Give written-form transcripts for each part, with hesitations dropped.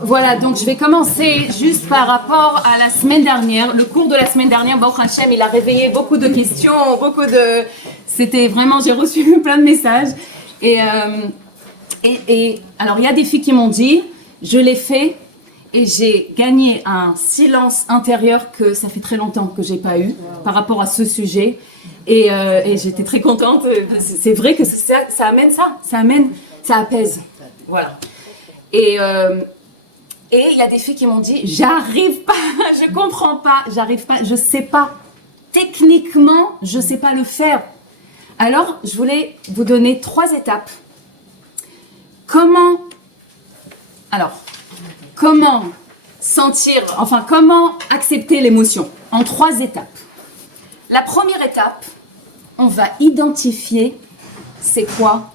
Voilà, donc je vais commencer juste par rapport à la semaine dernière. Le cours de la semaine dernière, Baruch Hashem, il a réveillé beaucoup de questions, C'était vraiment, j'ai reçu plein de messages. Et alors, il y a des filles qui m'ont dit, je l'ai fait et j'ai gagné un silence intérieur que ça fait très longtemps que j'ai pas eu par rapport à ce sujet. Et j'étais très contente. C'est vrai que ça amène ça apaise. Voilà. Et il y a des filles qui m'ont dit, j'arrive pas, je comprends pas, j'arrive pas, je sais pas. Techniquement, je sais pas le faire. Alors, je voulais vous donner 3 étapes. Comment accepter l'émotion en 3 étapes. La première étape, on va identifier c'est quoi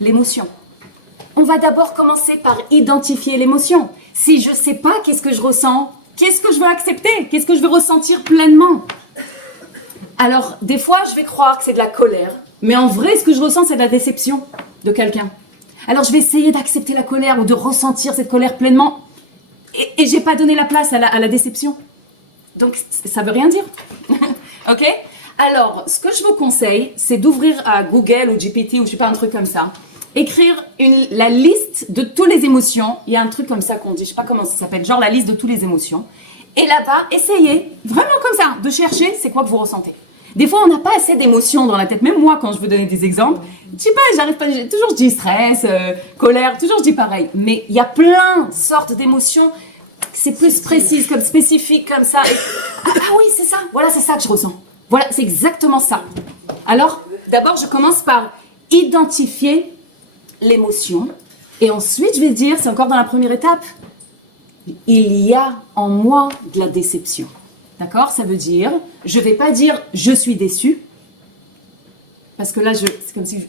l'émotion. On va d'abord commencer par identifier l'émotion. Si je ne sais pas qu'est-ce que je ressens, qu'est-ce que je veux accepter, qu'est-ce que je veux ressentir pleinement. Alors, des fois, je vais croire que c'est de la colère, mais en vrai, ce que je ressens, c'est de la déception de quelqu'un. Alors, je vais essayer d'accepter la colère ou de ressentir cette colère pleinement, et j'ai pas donné la place à la déception. Donc, ça veut rien dire. Ok? Alors, ce que je vous conseille, c'est d'ouvrir à Google ou GPT ou je sais pas, un truc comme ça. Écrire la liste de toutes les émotions. Il y a un truc comme ça qu'on dit, je sais pas comment ça s'appelle, genre la liste de toutes les émotions. Et là-bas, essayez, vraiment comme ça, de chercher c'est quoi que vous ressentez. Des fois, on n'a pas assez d'émotions dans la tête. Même moi, quand je veux donner des exemples, je sais pas, j'arrive pas, toujours je dis stress, colère, toujours je dis pareil. Mais il y a plein de sortes d'émotions. C'est plus précis, comme spécifique, comme ça. Ah oui, c'est ça. Voilà, c'est ça que je ressens. Voilà, c'est exactement ça. Alors, d'abord, je commence par identifier l'émotion. Et ensuite, je vais dire, c'est encore dans la première étape, il y a en moi de la déception. D'accord? Ça veut dire, je ne vais pas dire je suis déçu, parce que là, c'est comme si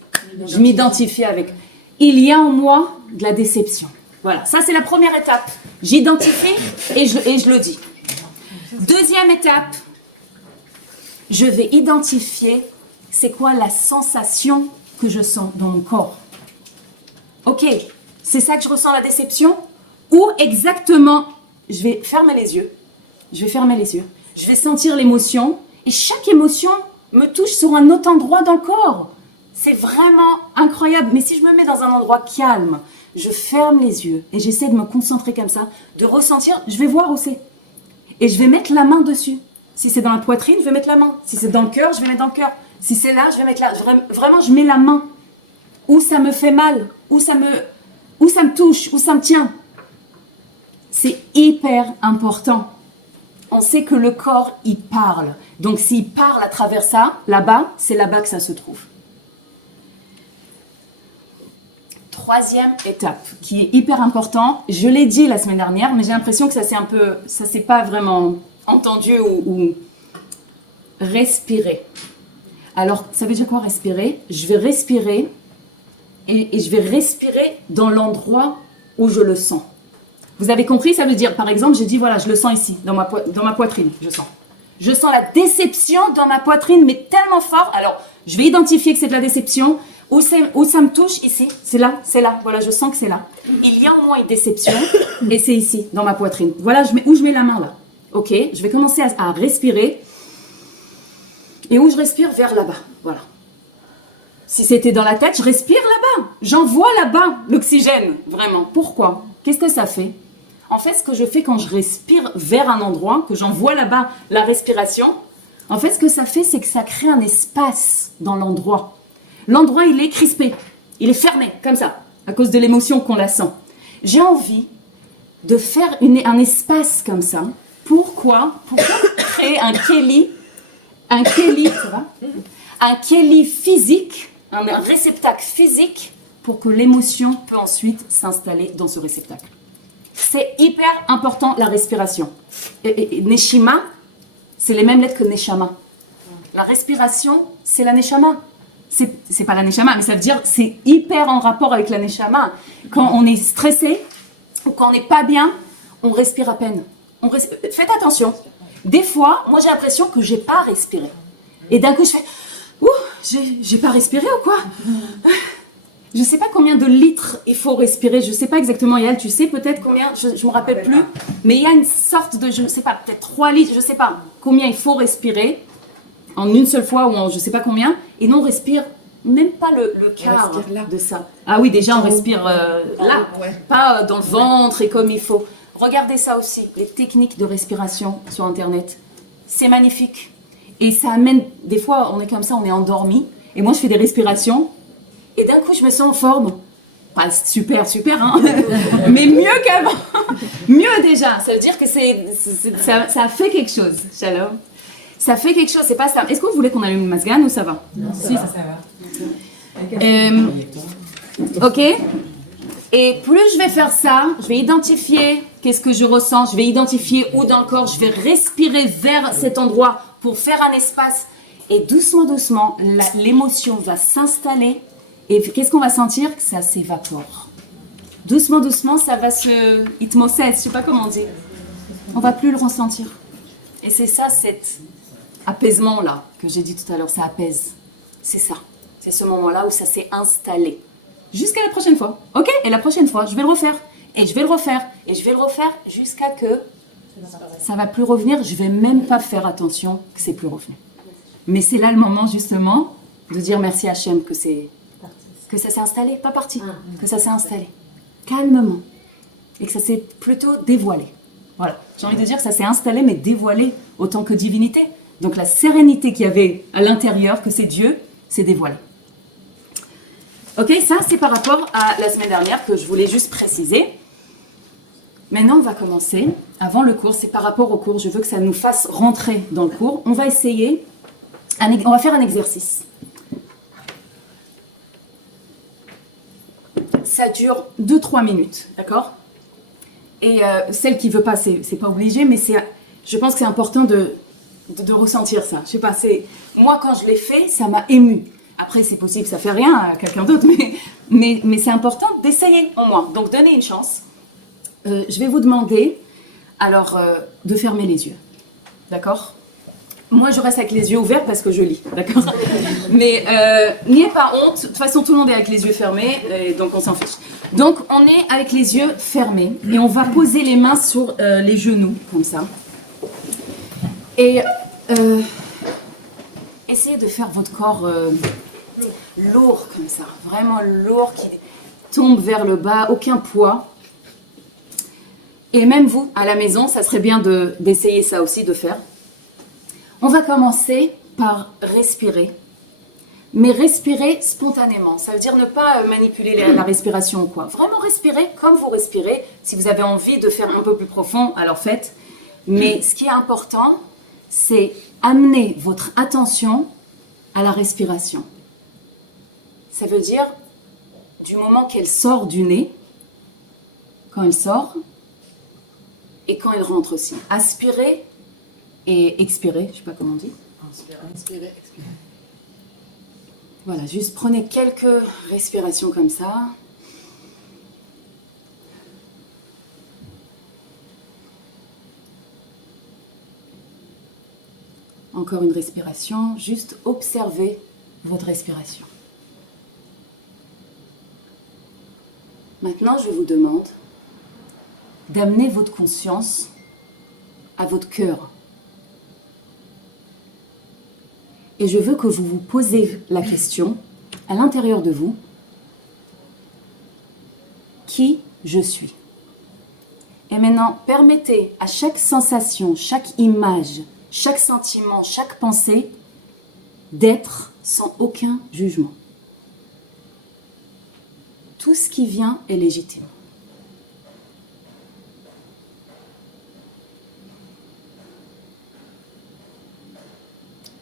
je m'identifiais avec. Il y a en moi de la déception. Voilà, ça c'est la première étape. J'identifie et je le dis. Deuxième étape, je vais identifier c'est quoi la sensation que je sens dans mon corps. Ok, c'est ça que je ressens, la déception? Ou exactement, je vais fermer les yeux. Je vais sentir l'émotion. Et chaque émotion me touche sur un autre endroit dans le corps. C'est vraiment incroyable. Mais si je me mets dans un endroit calme, je ferme les yeux et j'essaie de me concentrer comme ça, de ressentir, je vais voir où c'est. Et je vais mettre la main dessus. Si c'est dans la poitrine, je vais mettre la main. Si c'est dans le cœur, je vais mettre dans le cœur. Si c'est là, je vais mettre là. Vraiment, je mets la main. Où ça me fait mal, où ça me touche, où ça me tient. C'est hyper important. On sait que le corps, il parle. Donc s'il parle à travers ça, là-bas, c'est là-bas que ça se trouve. Troisième étape, qui est hyper important. Je l'ai dit la semaine dernière, mais j'ai l'impression que ça s'est pas vraiment entendu ou respirer. Alors, ça veut dire quoi respirer? Je vais respirer et je vais respirer dans l'endroit où je le sens. Vous avez compris? Ça veut dire, par exemple, j'ai dit, voilà, je le sens ici, dans ma poitrine, je sens. Je sens la déception dans ma poitrine, mais tellement fort. Alors, je vais identifier que c'est de la déception. Où ça me touche, ici, c'est là, voilà, je sens que c'est là. Il y a au moins une déception, et c'est ici, dans ma poitrine. Voilà où je mets la main, là. Ok, je vais commencer à respirer. Et où je respire? Vers là-bas, voilà. Si c'était dans la tête, je respire là-bas. J'envoie là-bas l'oxygène, vraiment. Pourquoi? Qu'est-ce que ça fait? En fait, ce que je fais quand je respire vers un endroit, que j'envoie là-bas la respiration, en fait, ce que ça fait, c'est que ça crée un espace dans l'endroit. L'endroit, il est crispé, il est fermé, comme ça, à cause de l'émotion qu'on la sent. J'ai envie de faire un espace comme ça. Pourquoi? Pour créer un keli, ça va? Un keli physique, un réceptacle physique, pour que l'émotion peut ensuite s'installer dans ce réceptacle. C'est hyper important, la respiration. Et Neshima, c'est les mêmes lettres que Neshama. La respiration, c'est la Neshama. C'est pas la Neshama, mais ça veut dire c'est hyper en rapport avec la Neshama. Quand on est stressé ou quand on n'est pas bien, on respire à peine. Faites attention. Des fois, moi j'ai l'impression que j'ai pas respiré. Et d'un coup je fais, ouh, j'ai pas respiré ou quoi? Je ne sais pas combien de litres il faut respirer, je ne sais pas exactement, Yael, tu sais peut-être combien, je ne me rappelle plus, mais il y a une sorte de, je ne sais pas, peut-être 3 litres, je ne sais pas combien il faut respirer en une seule fois ou en je ne sais pas combien, et nous on respire même pas le quart de ça. Ah oui, déjà on respire là, pas dans le ventre et comme il faut. Regardez ça aussi, les techniques de respiration sur Internet. C'est magnifique. Et ça amène, des fois on est comme ça, on est endormi, et moi je fais des respirations, et d'un coup je me sens en forme. Pas super, hein, mais mieux qu'avant. Mieux déjà, ça veut dire que ça a fait quelque chose, Shalom. Ça fait quelque chose, c'est pas ça. Est-ce que vous voulez qu'on allume une masgane ou ça va? Non, ça va. Ok. Et plus je vais faire ça, je vais identifier qu'est-ce que je ressens, je vais identifier où dans le corps, je vais respirer vers cet endroit pour faire un espace. Et doucement, doucement, l'émotion va s'installer. Et qu'est-ce qu'on va sentir? Que ça s'évapore. Doucement, doucement, ça va se... Itmoses, je sais pas comment on dit. On va plus le ressentir. Et c'est ça, cet apaisement-là, que j'ai dit tout à l'heure, ça apaise. C'est ça. C'est ce moment-là où ça s'est installé. Jusqu'à la prochaine fois. Ok? Et la prochaine fois, je vais le refaire. Et je vais le refaire. Et je vais le refaire jusqu'à que ça va plus revenir. Je vais même pas faire attention que c'est plus revenu. Mais c'est là le moment, justement, de dire merci à Hachem que ça s'est installé, pas parti, que ça s'est installé, calmement, et que ça s'est plutôt dévoilé. Voilà, j'ai envie de dire que ça s'est installé, mais dévoilé autant que divinité. Donc la sérénité qu'il y avait à l'intérieur, que c'est Dieu, s'est dévoilé. Ok, ça c'est par rapport à la semaine dernière que je voulais juste préciser. Maintenant on va commencer, avant le cours, c'est par rapport au cours, je veux que ça nous fasse rentrer dans le cours. On va essayer, on va faire un exercice. Ça dure 2-3 minutes, d'accord? Et celle qui veut pas, c'est pas obligé, mais je pense que c'est important de ressentir ça. Je sais pas, moi quand je l'ai fait, ça m'a ému. Après, c'est possible, ça fait rien à quelqu'un d'autre, mais c'est important d'essayer au moins. Donc, donnez une chance. Je vais vous demander, alors, de fermer les yeux, d'accord? Moi, je reste avec les yeux ouverts parce que je lis, d'accord? Mais n'ayez pas honte. De toute façon, tout le monde est avec les yeux fermés, et donc on s'en fiche. Donc, on est avec les yeux fermés et on va poser les mains sur les genoux, comme ça. Et essayez de faire votre corps lourd, comme ça. Vraiment lourd, qui tombe vers le bas, aucun poids. Et même vous, à la maison, ça serait bien d'essayer ça aussi, de faire. On va commencer par respirer, mais respirer spontanément. Ça veut dire ne pas manipuler la respiration ou quoi. Vraiment respirer comme vous respirez. Si vous avez envie de faire un peu plus profond, alors faites. Mais ce qui est important, c'est amener votre attention à la respiration. Ça veut dire du moment qu'elle sort du nez, quand elle sort, et quand elle rentre aussi. Aspirer et expirer, je ne sais pas comment on dit. Inspirer. Voilà, juste prenez quelques respirations comme ça. Encore une respiration, juste observez votre respiration. Maintenant, je vous demande d'amener votre conscience à votre cœur. Et je veux que vous vous posez la question, à l'intérieur de vous, qui je suis? Et maintenant, permettez à chaque sensation, chaque image, chaque sentiment, chaque pensée, d'être sans aucun jugement. Tout ce qui vient est légitime.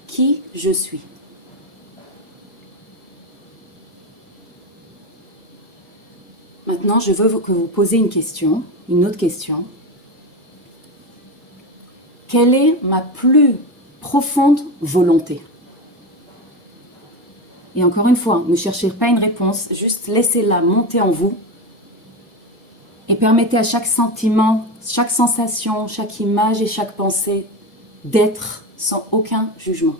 Qui je suis? Maintenant, je veux que vous posiez une question, une autre question. Quelle est ma plus profonde volonté? Et encore une fois, ne cherchez pas une réponse, juste laissez-la monter en vous et permettez à chaque sentiment, chaque sensation, chaque image et chaque pensée d'être sans aucun jugement.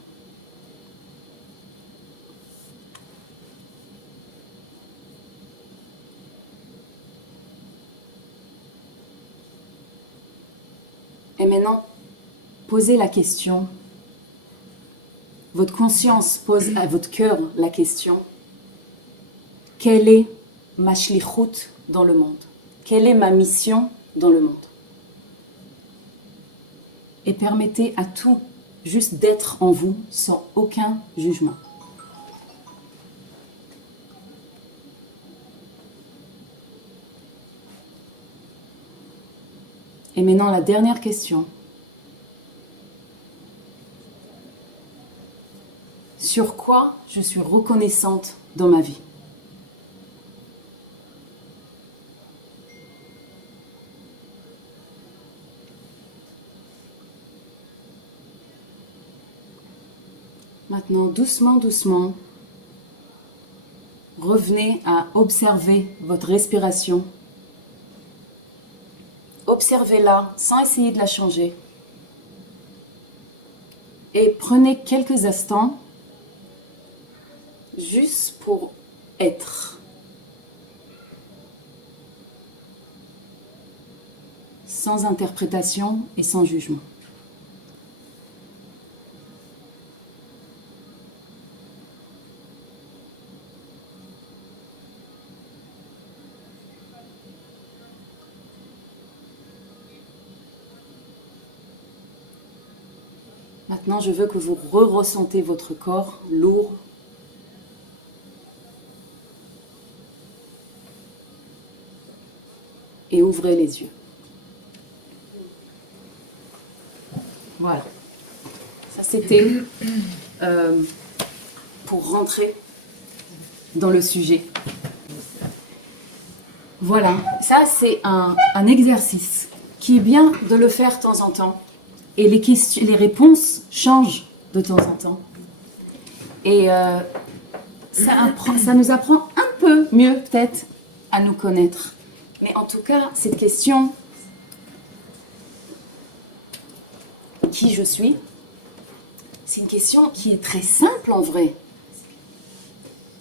Et maintenant, posez la question. Votre conscience pose à votre cœur la question. Quelle est ma shlichut dans le monde? Quelle est ma mission dans le monde? Et permettez à tout juste d'être en vous sans aucun jugement. Et maintenant, la dernière question. Sur quoi je suis reconnaissante dans ma vie? Maintenant, doucement, doucement, revenez à observer votre respiration. Observez-la sans essayer de la changer. Et prenez quelques instants juste pour être. Sans interprétation et sans jugement. Maintenant, je veux que vous ressentez votre corps lourd. Et ouvrez les yeux. Voilà. Ça, c'était pour rentrer dans le sujet. Voilà. Ça, c'est un exercice qui est bien de le faire de temps en temps. Et les réponses changent de temps en temps. Et ça nous apprend un peu mieux, peut-être, à nous connaître. Mais en tout cas, cette question, qui je suis, c'est une question qui est très simple en vrai.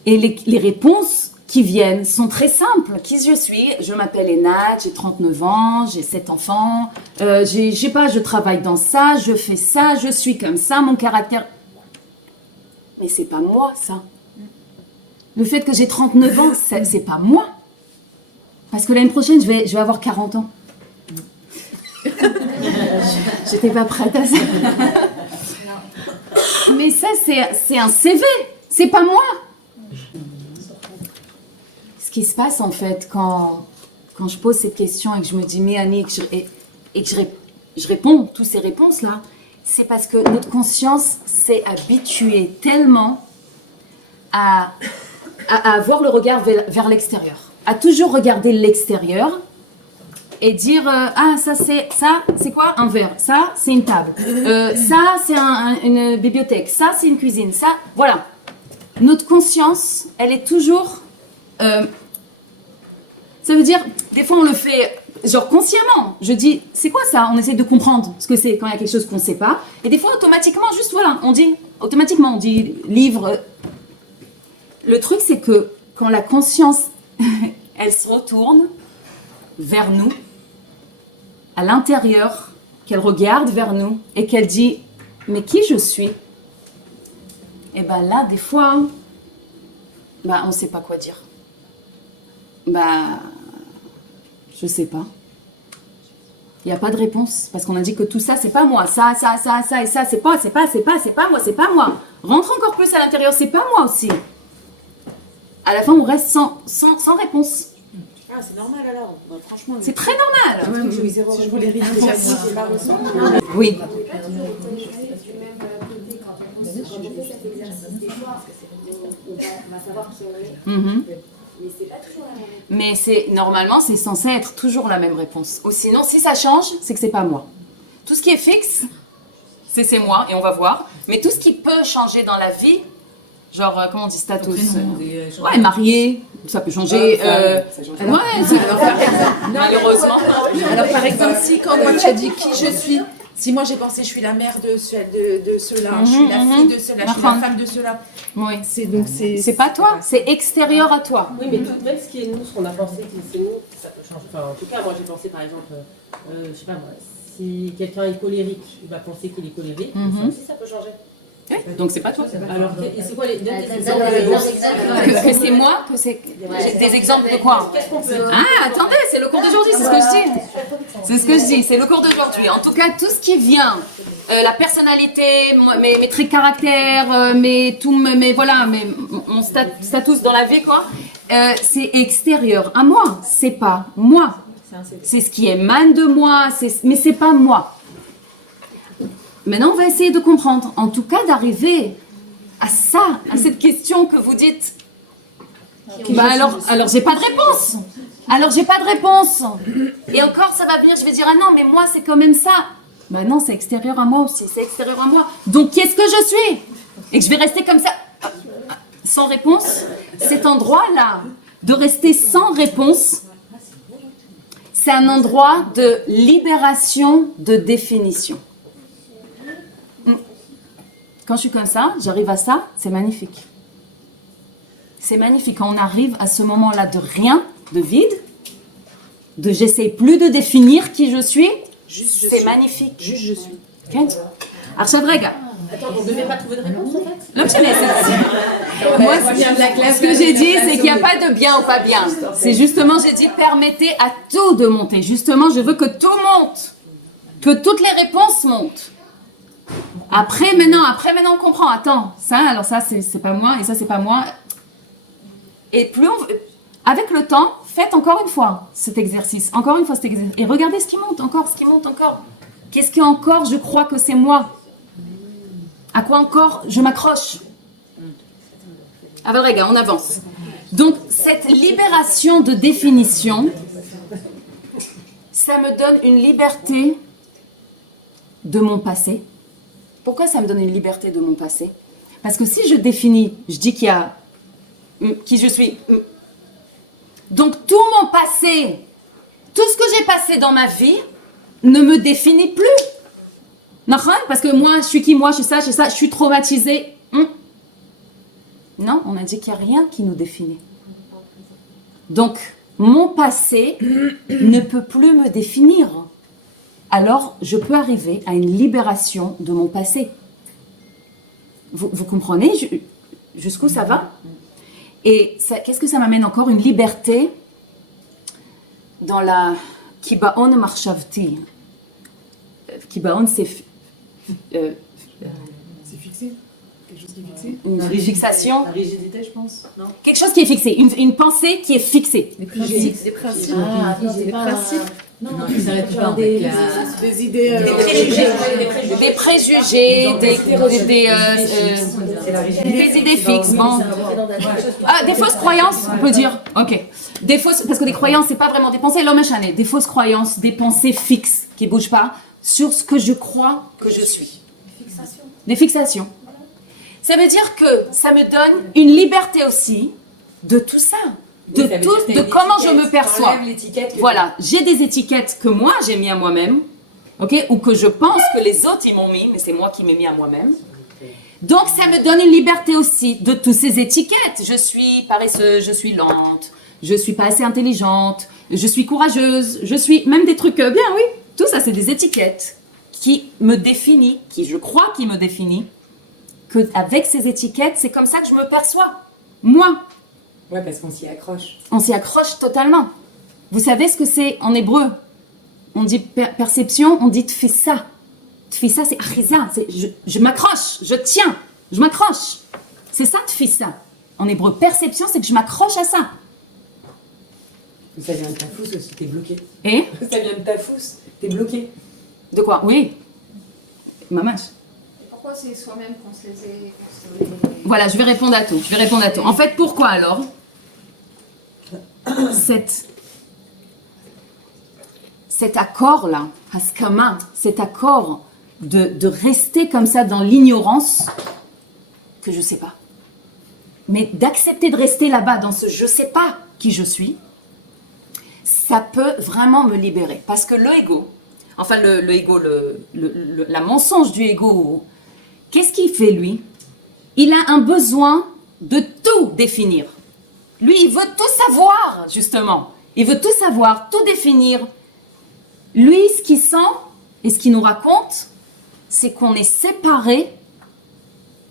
Et les réponses qui viennent sont très simples. Qui je suis? Je m'appelle Enad, j'ai 39 ans, j'ai 7 enfants, je travaille dans ça, je fais ça, je suis comme ça, mon caractère... Mais c'est pas moi, ça. Le fait que j'ai 39 ans, c'est pas moi. Parce que l'année prochaine, je vais avoir 40 ans. J'étais pas prête à ça. Mais ça, c'est un CV. C'est pas moi. Ce qui se passe, en fait, quand je pose cette question et que je me dis, mais Annie, et que je réponds toutes ces réponses-là, c'est parce que notre conscience s'est habituée tellement à avoir le regard vers l'extérieur. À toujours regarder l'extérieur et dire ah ça c'est quoi un verre, ça c'est une table, ça c'est une bibliothèque, ça c'est une cuisine, ça voilà. Notre conscience, elle est toujours ça veut dire des fois on le fait genre consciemment. Je dis c'est quoi ça, on essaie de comprendre ce que c'est quand il y a quelque chose qu'on ne sait pas, et des fois automatiquement juste voilà on dit livre. Le truc c'est que quand la conscience elle se retourne vers nous, à l'intérieur, qu'elle regarde vers nous et qu'elle dit « Mais qui je suis ?» Et bien là, des fois, on ne sait pas quoi dire. Je sais pas. Il n'y a pas de réponse, parce qu'on a dit que tout ça, c'est pas moi. Ça et ça, c'est pas moi, c'est pas moi. Rentre encore plus à l'intérieur, c'est pas moi aussi. À la fin, on reste sans réponse. Ah, c'est normal alors, franchement. C'est très normal. Si je voulais réfléchir, c'est pas ressenti. Oui. Mais normalement, c'est censé être toujours la même réponse. Ou sinon, si ça change, c'est que c'est pas moi. Tout ce qui est fixe, c'est moi, et on va voir. Mais tout ce qui peut changer dans la vie, genre, comment on dit status? Ouais, marié, ça peut changer. Malheureusement. Alors, par exemple, si quand moi tu as dit qui je suis, si moi j'ai pensé je suis la mère de ceux-là, je suis la fille de ceux-là, je suis la femme de ceux-là. Oui. C'est pas toi, c'est extérieur à toi. Oui, mais tout de même ce qui est nous, ce qu'on a pensé que c'est nous, ça peut changer. Enfin, en tout cas, moi j'ai pensé par exemple, je sais pas moi, Si quelqu'un est colérique, il va penser qu'il est colérique. Ça aussi, ça peut changer. Donc c'est pas toi. Alors, et c'est quoi les Que c'est moi, que c'est des exemples de quoi? Qu'est-ce qu'on peut... Ah, attendez, c'est le cours d'aujourd'hui, c'est ce que je dis. C'est ce que je dis, c'est le cours d'aujourd'hui. En tout cas, tout ce qui vient, la personnalité, mes traits de caractère, mon status dans la vie, quoi, c'est extérieur à moi, c'est pas moi. C'est ce qui émane de moi, mais c'est pas moi. Maintenant, on va essayer de comprendre, en tout cas d'arriver à ça, à cette question que vous dites. Bah alors j'ai pas de réponse. Alors j'ai pas de réponse. Et encore, ça va venir, je vais dire, ah non, mais moi c'est quand même ça. Bah non, c'est extérieur à moi aussi, c'est extérieur à moi. Donc qu'est-ce que je suis? Et que je vais rester comme ça, sans réponse. Cet endroit-là, de rester sans réponse, c'est un endroit de libération de définition. Quand je suis comme ça, j'arrive à ça, c'est magnifique. C'est magnifique quand on arrive à ce moment-là de rien, de vide, de j'essaie plus de définir qui je suis, c'est magnifique. Juste je suis. כן? עכשיו רגע. Attends, on ne devait pas trouver de réponse en fait? לא משנה, moi, ce que j'ai dit, c'est qu'il n'y a pas de bien ou pas bien. C'est justement, j'ai dit, permettez à tout de monter. Justement, je veux que tout monte. Que toutes les réponses montent. Après, maintenant, on comprend. Attends, ça, c'est pas moi, et ça, c'est pas moi. Et plus on veut, avec le temps, faites encore une fois cet exercice. Encore une fois cet exercice. Et regardez ce qui monte encore, ce qui monte encore. Qu'est-ce qui encore, je crois que c'est moi? À quoi encore je m'accroche? Ah ben regarde, on avance. Donc, cette libération de définition, ça me donne une liberté de mon passé. Pourquoi ça me donne une liberté de mon passé? Parce que si je définis, je dis qu'il y a qui je suis. Donc tout mon passé, tout ce que j'ai passé dans ma vie ne me définit plus. Parce que moi, je suis qui? Moi, je suis ça, je suis traumatisée. Non, on m'a dit qu'il n'y a rien qui nous définit. Donc, mon passé ne peut plus me définir. Alors, je peux arriver à une libération de mon passé. Vous comprenez jusqu'où ça va? Et qu'est-ce que ça m'amène encore? Une liberté dans la Kibaon Marshavti. Kibaon, c'est fixé. Quelque chose qui est fixé. une fixation. La rigidité, je pense. Non. Quelque chose qui est fixé, une pensée qui est fixée. Des principes. Des principes. Ah, des principes. Non, ils s'arrêtent pas. Des idées. Des préjugés, des idées fixes. Bon. Ah, des fausses croyances, on peut dire. Ok. Des fausses, parce que des croyances, c'est pas vraiment des pensées. L'homme échané, des fausses croyances, des pensées fixes qui bougent pas sur ce que je crois que je suis. Des fixations. Ça veut dire que ça me donne une liberté aussi de tout ça. De comment je me perçois. Voilà, j'ai des étiquettes que moi j'ai mis à moi-même, ok, ou que je pense que les autres ils m'ont mis, mais c'est moi qui m'ai mis à moi-même. Donc ça me donne une liberté aussi de toutes ces étiquettes. Je suis paresseuse, je suis lente, je suis pas assez intelligente, je suis courageuse, je suis même des trucs bien, oui. Tout ça c'est des étiquettes qui me définissent, qui je crois qui me définissent. Que avec ces étiquettes, c'est comme ça que je me perçois, moi. Ouais, parce qu'on s'y accroche. On s'y accroche totalement. Vous savez ce que c'est en hébreu? On dit perception, on dit tfissa. Tfissa, c'est achiza. Je m'accroche, je tiens, je m'accroche. C'est ça tfissa. En hébreu, perception, c'est que je m'accroche à ça. Ça vient de ta fousse aussi, t'es bloqué. Et? Ça vient de ta fousse, t'es bloqué. De quoi? Oui. Mamache. Pourquoi c'est soi-même qu'on se les... Voilà, je vais répondre à tout. En fait, pourquoi alors cet accord-là, haskama, cet accord de rester comme ça dans l'ignorance que je sais pas, mais d'accepter de rester là-bas dans ce je sais pas qui je suis, ça peut vraiment me libérer. Parce que le ego, enfin le ego, la mensonge du ego, qu'est-ce qu'il fait lui? Il a un besoin de tout définir. Lui, il veut tout savoir, justement. Il veut tout savoir, tout définir. Lui, ce qu'il sent, Et ce qu'il nous raconte, c'est qu'on est séparés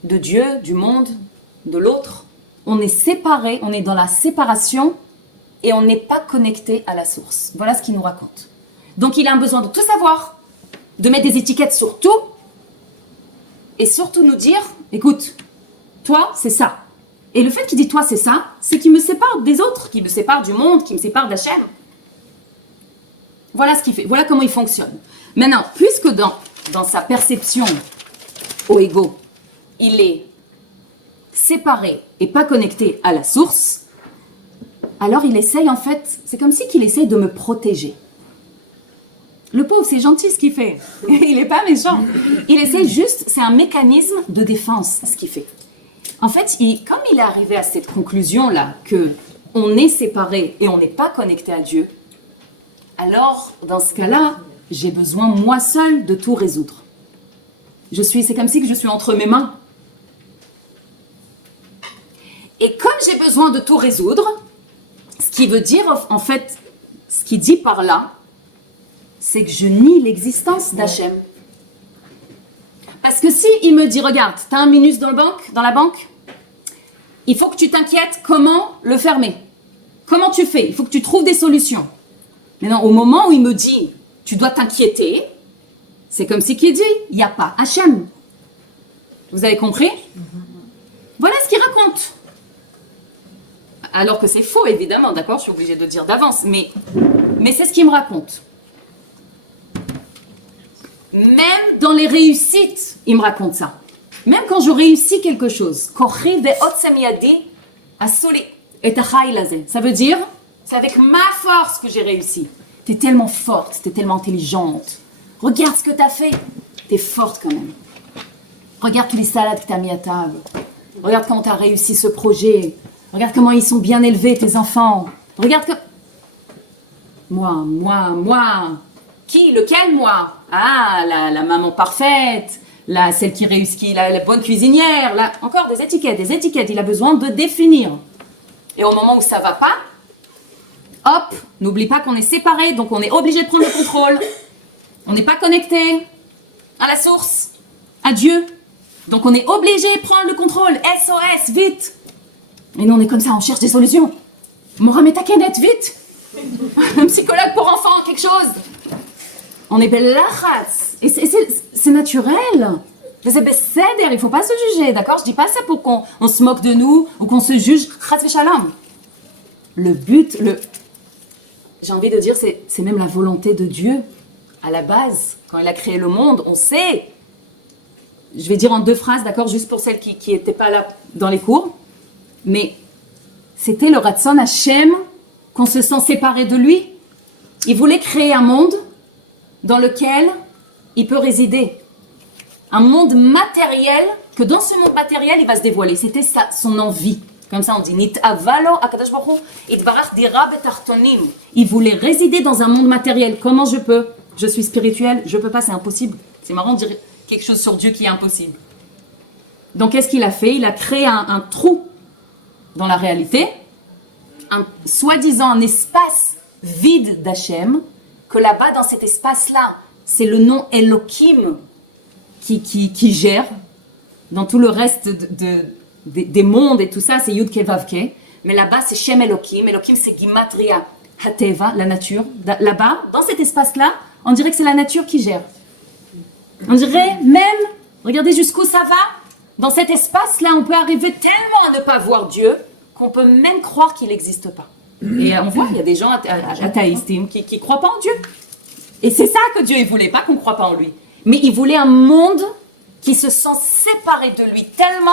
de Dieu, du monde, de l'autre. On est séparés, on est dans la séparation et on n'est pas connecté à la source. Voilà ce qu'il nous raconte. Donc il a un besoin de tout savoir, de mettre des étiquettes sur tout et surtout nous dire, écoute, toi c'est ça. Et le fait qu'il dit toi c'est ça, c'est qu'il me sépare des autres, qu'il me sépare du monde, qu'il me sépare d'Hachem. Voilà ce qu'il fait, voilà comment il fonctionne. Maintenant, puisque dans sa perception au ego, il est séparé et pas connecté à la source, alors il essaye en fait, c'est comme si qu'il essaye de me protéger. Le pauvre, c'est gentil ce qu'il fait. Il n'est pas méchant. Il essaye juste, c'est un mécanisme de défense ce qu'il fait. En fait, comme il est arrivé à cette conclusion-là, que on est séparé et on n'est pas connecté à Dieu, alors dans ce cas-là, j'ai besoin moi seul de tout résoudre. C'est comme si que je suis entre mes mains. Et comme j'ai besoin de tout résoudre, ce qui veut dire, en fait, ce qu'il dit par là, c'est que je nie l'existence d'Hachem. Parce que si il me dit, regarde, tu as un minus dans la banque, il faut que tu t'inquiètes comment le fermer. Comment tu fais? Il faut que tu trouves des solutions. Maintenant, au moment où il me dit, tu dois t'inquiéter, c'est comme si qu'il dit, il n'y a pas Hachem. Vous avez compris? Voilà ce qu'il raconte. Alors que c'est faux, évidemment, d'accord? Je suis obligée de dire d'avance, mais c'est ce qu'il me raconte. Même dans les réussites, il me raconte ça. Même quand je réussis quelque chose, ça veut dire, c'est avec ma force que j'ai réussi. T'es tellement forte, t'es tellement intelligente. Regarde ce que t'as fait. T'es forte quand même. Regarde tous les salades que t'as mis à table. Regarde comment t'as réussi ce projet. Regarde comment ils sont bien élevés, tes enfants. Regarde que... Moi. Qui? Lequel moi? Ah, la maman parfaite, celle qui réussit, la bonne cuisinière, encore des étiquettes. Il a besoin de définir. Et au moment où ça va pas, hop, n'oublie pas qu'on est séparés, donc on est obligé de prendre le contrôle. On n'est pas connecté à la source, à Dieu. Donc on est obligé de prendre le contrôle. SOS, vite. Et nous on est comme ça, on cherche des solutions. Mohamed Takenet, vite. Un psychologue pour enfants, quelque chose. On est belachatz. Et c'est naturel. Il ne faut pas se juger, d'accord? Je dis pas ça pour qu'on se moque de nous ou qu'on se juge. Chatz v'shalom. Le but, j'ai envie de dire, c'est même la volonté de Dieu. À la base, quand il a créé le monde, on sait. Je vais dire en 2 phrases, d'accord? Juste pour celles qui n'étaient pas là dans les cours. Mais c'était le Ratzon Hashem qu'on se sent séparé de lui. Il voulait créer un monde dans lequel il peut résider. Un monde matériel, que dans ce monde matériel, il va se dévoiler. C'était ça, son envie. Comme ça, on dit, il voulait résider dans un monde matériel. Comment je peux? Je suis spirituel, je peux pas, c'est impossible. C'est marrant de dire quelque chose sur Dieu qui est impossible. Donc, qu'est-ce qu'il a fait? Il a créé un trou dans la réalité, soi-disant un espace vide d'Hachem, que là-bas, dans cet espace-là, c'est le nom Elohim qui gère. Dans tout le reste des mondes et tout ça, c'est Yud Ke Vav Ke. Mais là-bas, c'est Shem Elohim. Elohim, c'est Gimatria Hateva, la nature. Là-bas, dans cet espace-là, on dirait que c'est la nature qui gère. On dirait même, regardez jusqu'où ça va. Dans cet espace-là, on peut arriver tellement à ne pas voir Dieu qu'on peut même croire qu'il n'existe pas. Et on voit, il y a des gens athéistes qui ne croient pas en Dieu. Et c'est ça que Dieu ne voulait pas, qu'on ne croit pas en lui. Mais il voulait un monde qui se sent séparé de lui tellement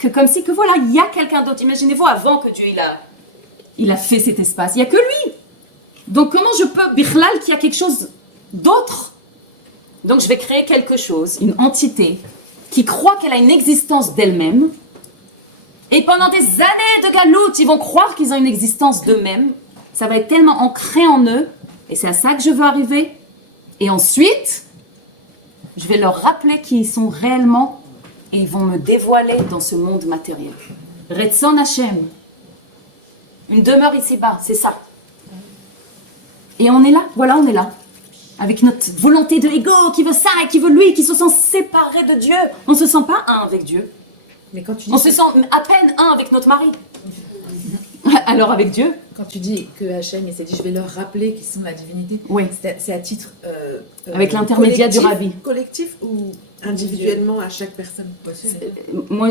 que comme si que voilà, il y a quelqu'un d'autre. Imaginez-vous avant que Dieu il a fait cet espace. Il n'y a que lui. Donc comment je peux, Bichlal, qu'il y a quelque chose d'autre? Donc je vais créer quelque chose, une entité qui croit qu'elle a une existence d'elle-même. Et pendant des années de galoute, ils vont croire qu'ils ont une existence d'eux-mêmes. Ça va être tellement ancré en eux. Et c'est à ça que je veux arriver. Et ensuite, je vais leur rappeler qui ils sont réellement. Et ils vont me dévoiler dans ce monde matériel. Retzon Hashem. Une demeure ici-bas, c'est ça. Et on est là, voilà, on est là. avec notre volonté de l'ego qui veut ça et qui veut lui, qui se sent séparé de Dieu. On ne se sent pas un avec Dieu. Mais quand tu dis On se sent à peine un avec notre mari. Alors avec Dieu, Quand tu dis que Hachem il s'est dit je vais leur rappeler qu'ils sont la divinité, oui. c'est à titre Avec l'intermédiaire du collectif- rabbi. collectif ou individuellement à chaque personne. Moi,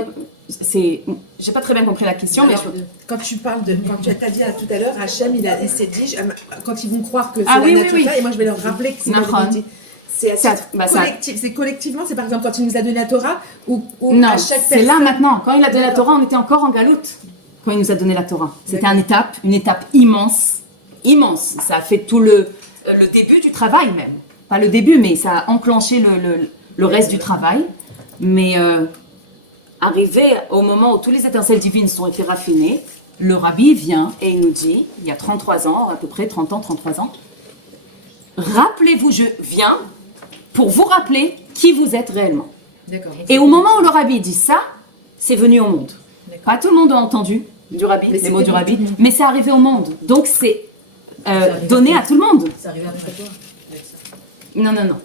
c'est, j'ai pas très bien compris la question, mais Quand tu parles de, quand tu as dit tout à l'heure, Hachem il s'est dit quand ils vont croire que c'est Ah la oui, oui, nature oui. ça, et moi je vais leur rappeler que c'est la Nahon. divinité. C'est à Ça- titre bah, ça- collectif, c'est collectivement, c'est par exemple quand il nous a donné la Torah ou non, à chaque c'est là personne. maintenant. Quand il a donné la D'accord. Torah, on était encore en galoute. Quand il nous a donné la Torah, c'était une étape immense, immense. Ça a fait tout le début du travail même. Pas le début, mais ça a enclenché le reste du travail. Mais arrivé au moment où toutes les étincelles divines ont été raffinées, le rabbi vient et il nous dit, il y a 33 ans, à peu près 30 ans, 33 ans, rappelez-vous, je viens pour vous rappeler qui vous êtes réellement. D'accord. Et au moment où le rabbi dit ça, c'est venu au monde. D'accord. Pas tout le monde a entendu du rabbi, Mais les mots du c'était rabbi, pour tout le monde. mais c'est arrivé au monde. Donc c'est arrivé donné à tout le monde. Ça arrive après toi. avec ça. Non, non, non.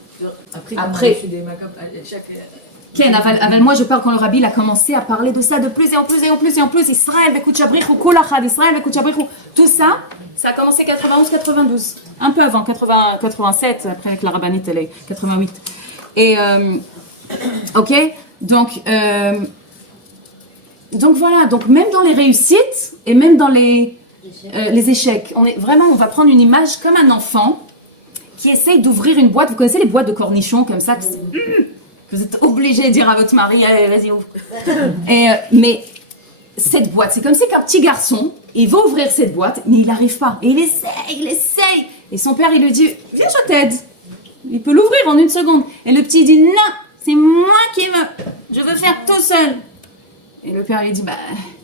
Après, Après. quand on fait des macabres, chaque. Ken, avec moi je parle quand le rabbi il a commencé à parler de ça de plus et en plus et en plus et en plus. Israël, Bekut Shabrichu, Kol Achad, Israël, Bekut Shabrichu. Tout ça, ça a commencé 91-92. Un peu avant, 87, après avec la rabbinite, elle est 88. Et, ok, donc voilà, donc même dans les réussites et même dans les échecs, on va prendre une image comme un enfant qui essaye d'ouvrir une boîte. Vous connaissez les boîtes de cornichons comme ça que vous êtes obligé de dire à votre mari, allez, vas-y, ouvre. Mais cette boîte, c'est comme si qu'un petit garçon, il va ouvrir cette boîte, mais il n'arrive pas. Et il essaye. Et son père, il lui dit, viens, je t'aide. Il peut l'ouvrir en une seconde. Et le petit dit, non, c'est moi qui veux. Je veux faire tout seul. Et le père lui dit, bah,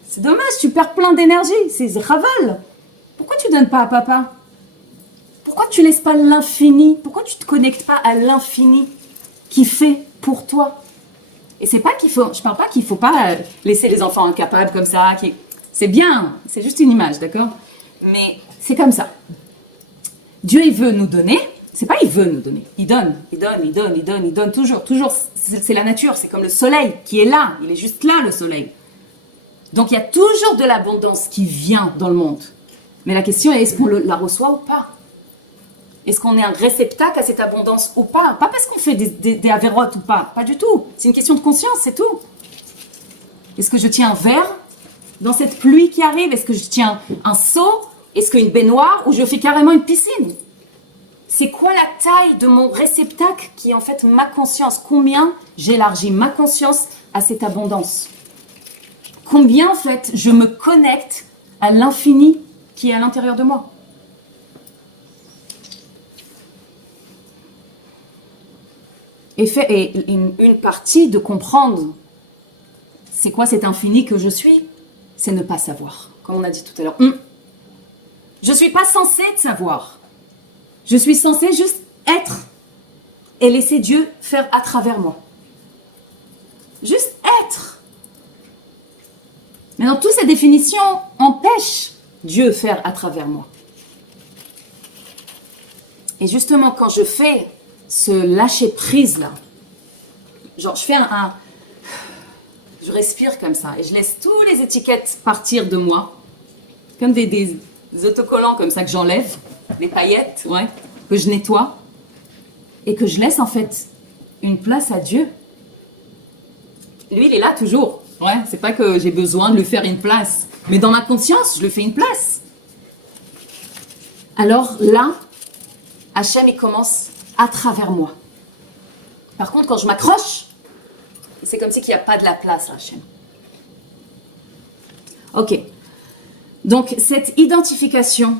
c'est dommage, tu perds plein d'énergie. C'est raval. Pourquoi tu donnes pas à papa? Pourquoi tu laisses pas l'infini? Pourquoi tu te connectes pas à l'infini qui fait pour toi? Et c'est pas qu'il faut, je parle pas qu'il faut pas laisser les enfants incapables comme ça. C'est bien, c'est juste une image, d'accord? Mais c'est comme ça. Dieu, il veut nous donner. C'est pas il veut nous donner. Il donne toujours. C'est la nature, c'est comme le soleil qui est là. Il est juste là, le soleil. Donc il y a toujours de l'abondance qui vient dans le monde. Mais la question est, est-ce qu'on la reçoit ou pas? Est-ce qu'on est un réceptacle à cette abondance ou pas? Pas parce qu'on fait des avérotes ou pas. Pas du tout. C'est une question de conscience, c'est tout. Est-ce que je tiens un verre dans cette pluie qui arrive? Est-ce que je tiens un seau? Est-ce qu'une baignoire? Ou je fais carrément une piscine? C'est quoi la taille de mon réceptacle qui est en fait ma conscience? Combien j'élargis ma conscience à cette abondance? Combien en fait je me connecte à l'infini qui est à l'intérieur de moi? Et une partie de comprendre c'est quoi cet infini que je suis, c'est ne pas savoir. Comme on a dit tout à l'heure. Je ne suis pas censée savoir. Je suis censée juste être et laisser Dieu faire à travers moi. Juste être. Mais dans toutes ces définitions, empêche Dieu de faire à travers moi. Et justement, quand je fais ce lâcher prise là, genre je fais je respire comme ça et je laisse toutes les étiquettes partir de moi, comme des autocollants comme ça que j'enlève, des paillettes, ouais, que je nettoie et que je laisse en fait une place à Dieu. Lui, il est là toujours. Ouais, c'est pas que j'ai besoin de lui faire une place, mais dans ma conscience, je lui fais une place. Alors là, Hachem, il commence à travers moi. Par contre, quand je m'accroche, c'est comme si qu'il n'y a pas de la place à Hachem. Ok. Donc, cette identification,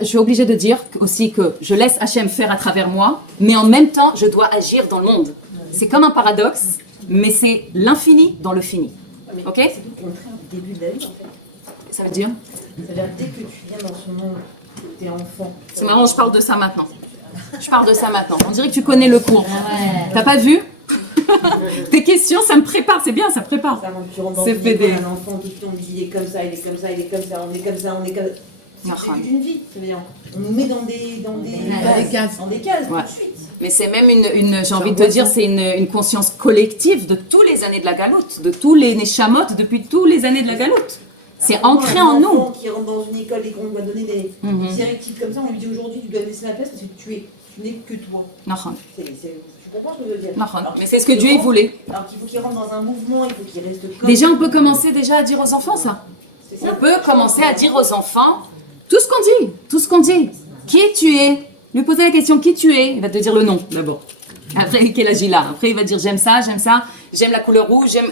je suis obligée de dire aussi que je laisse Hachem faire à travers moi, mais en même temps, je dois agir dans le monde. C'est comme un paradoxe, mais c'est l'infini dans le fini. Ok? C'est tout le contraire du début de la vie, en fait. Ça veut dire? C'est-à-dire, dès que tu viens dans ce monde, t'es enfant. C'est marrant, je parle de ça maintenant. On dirait que tu connais le cours. T'as pas vu? Tes questions, ça me prépare. C'est bien, ça prépare. Ça, quand tu rentres dans C'est une fait école, des- un enfant, tout le temps, il est comme ça, il est comme ça, il est comme ça, on est comme ça, on est comme ça. C'est une vie. C'est-à-dire, on nous met dans des cases. dans des cases Ouais. tout de suite. Mais c'est même j'ai envie de te dire, c'est une conscience collective de tous les années de la galoute, de tous les neshamot depuis tous les années de la galoute. C'est ancré en Un nous. enfant qui rentre dans une école et qu'on va donner des Mhm. directives comme ça, on lui dit aujourd'hui tu dois laisser la place parce que tu n'es que toi. Nahon. Tu comprends ce que je veux dire? Nahon. Alors, Mais c'est ce que Dieu il voulait. Alors qu'il faut qu'il rentre dans un mouvement, il faut qu'il reste comme. Déjà, on peut commencer déjà à dire aux enfants ça. C'est ça. On peut commencer à dire aux enfants tout ce qu'on dit, tout ce qu'on dit. Qui tu es? Lui poser la question qui tu es. Il va te dire le nom d'abord. Après, quel âge il a? Après, il va dire j'aime ça, j'aime la couleur rouge, j'aime.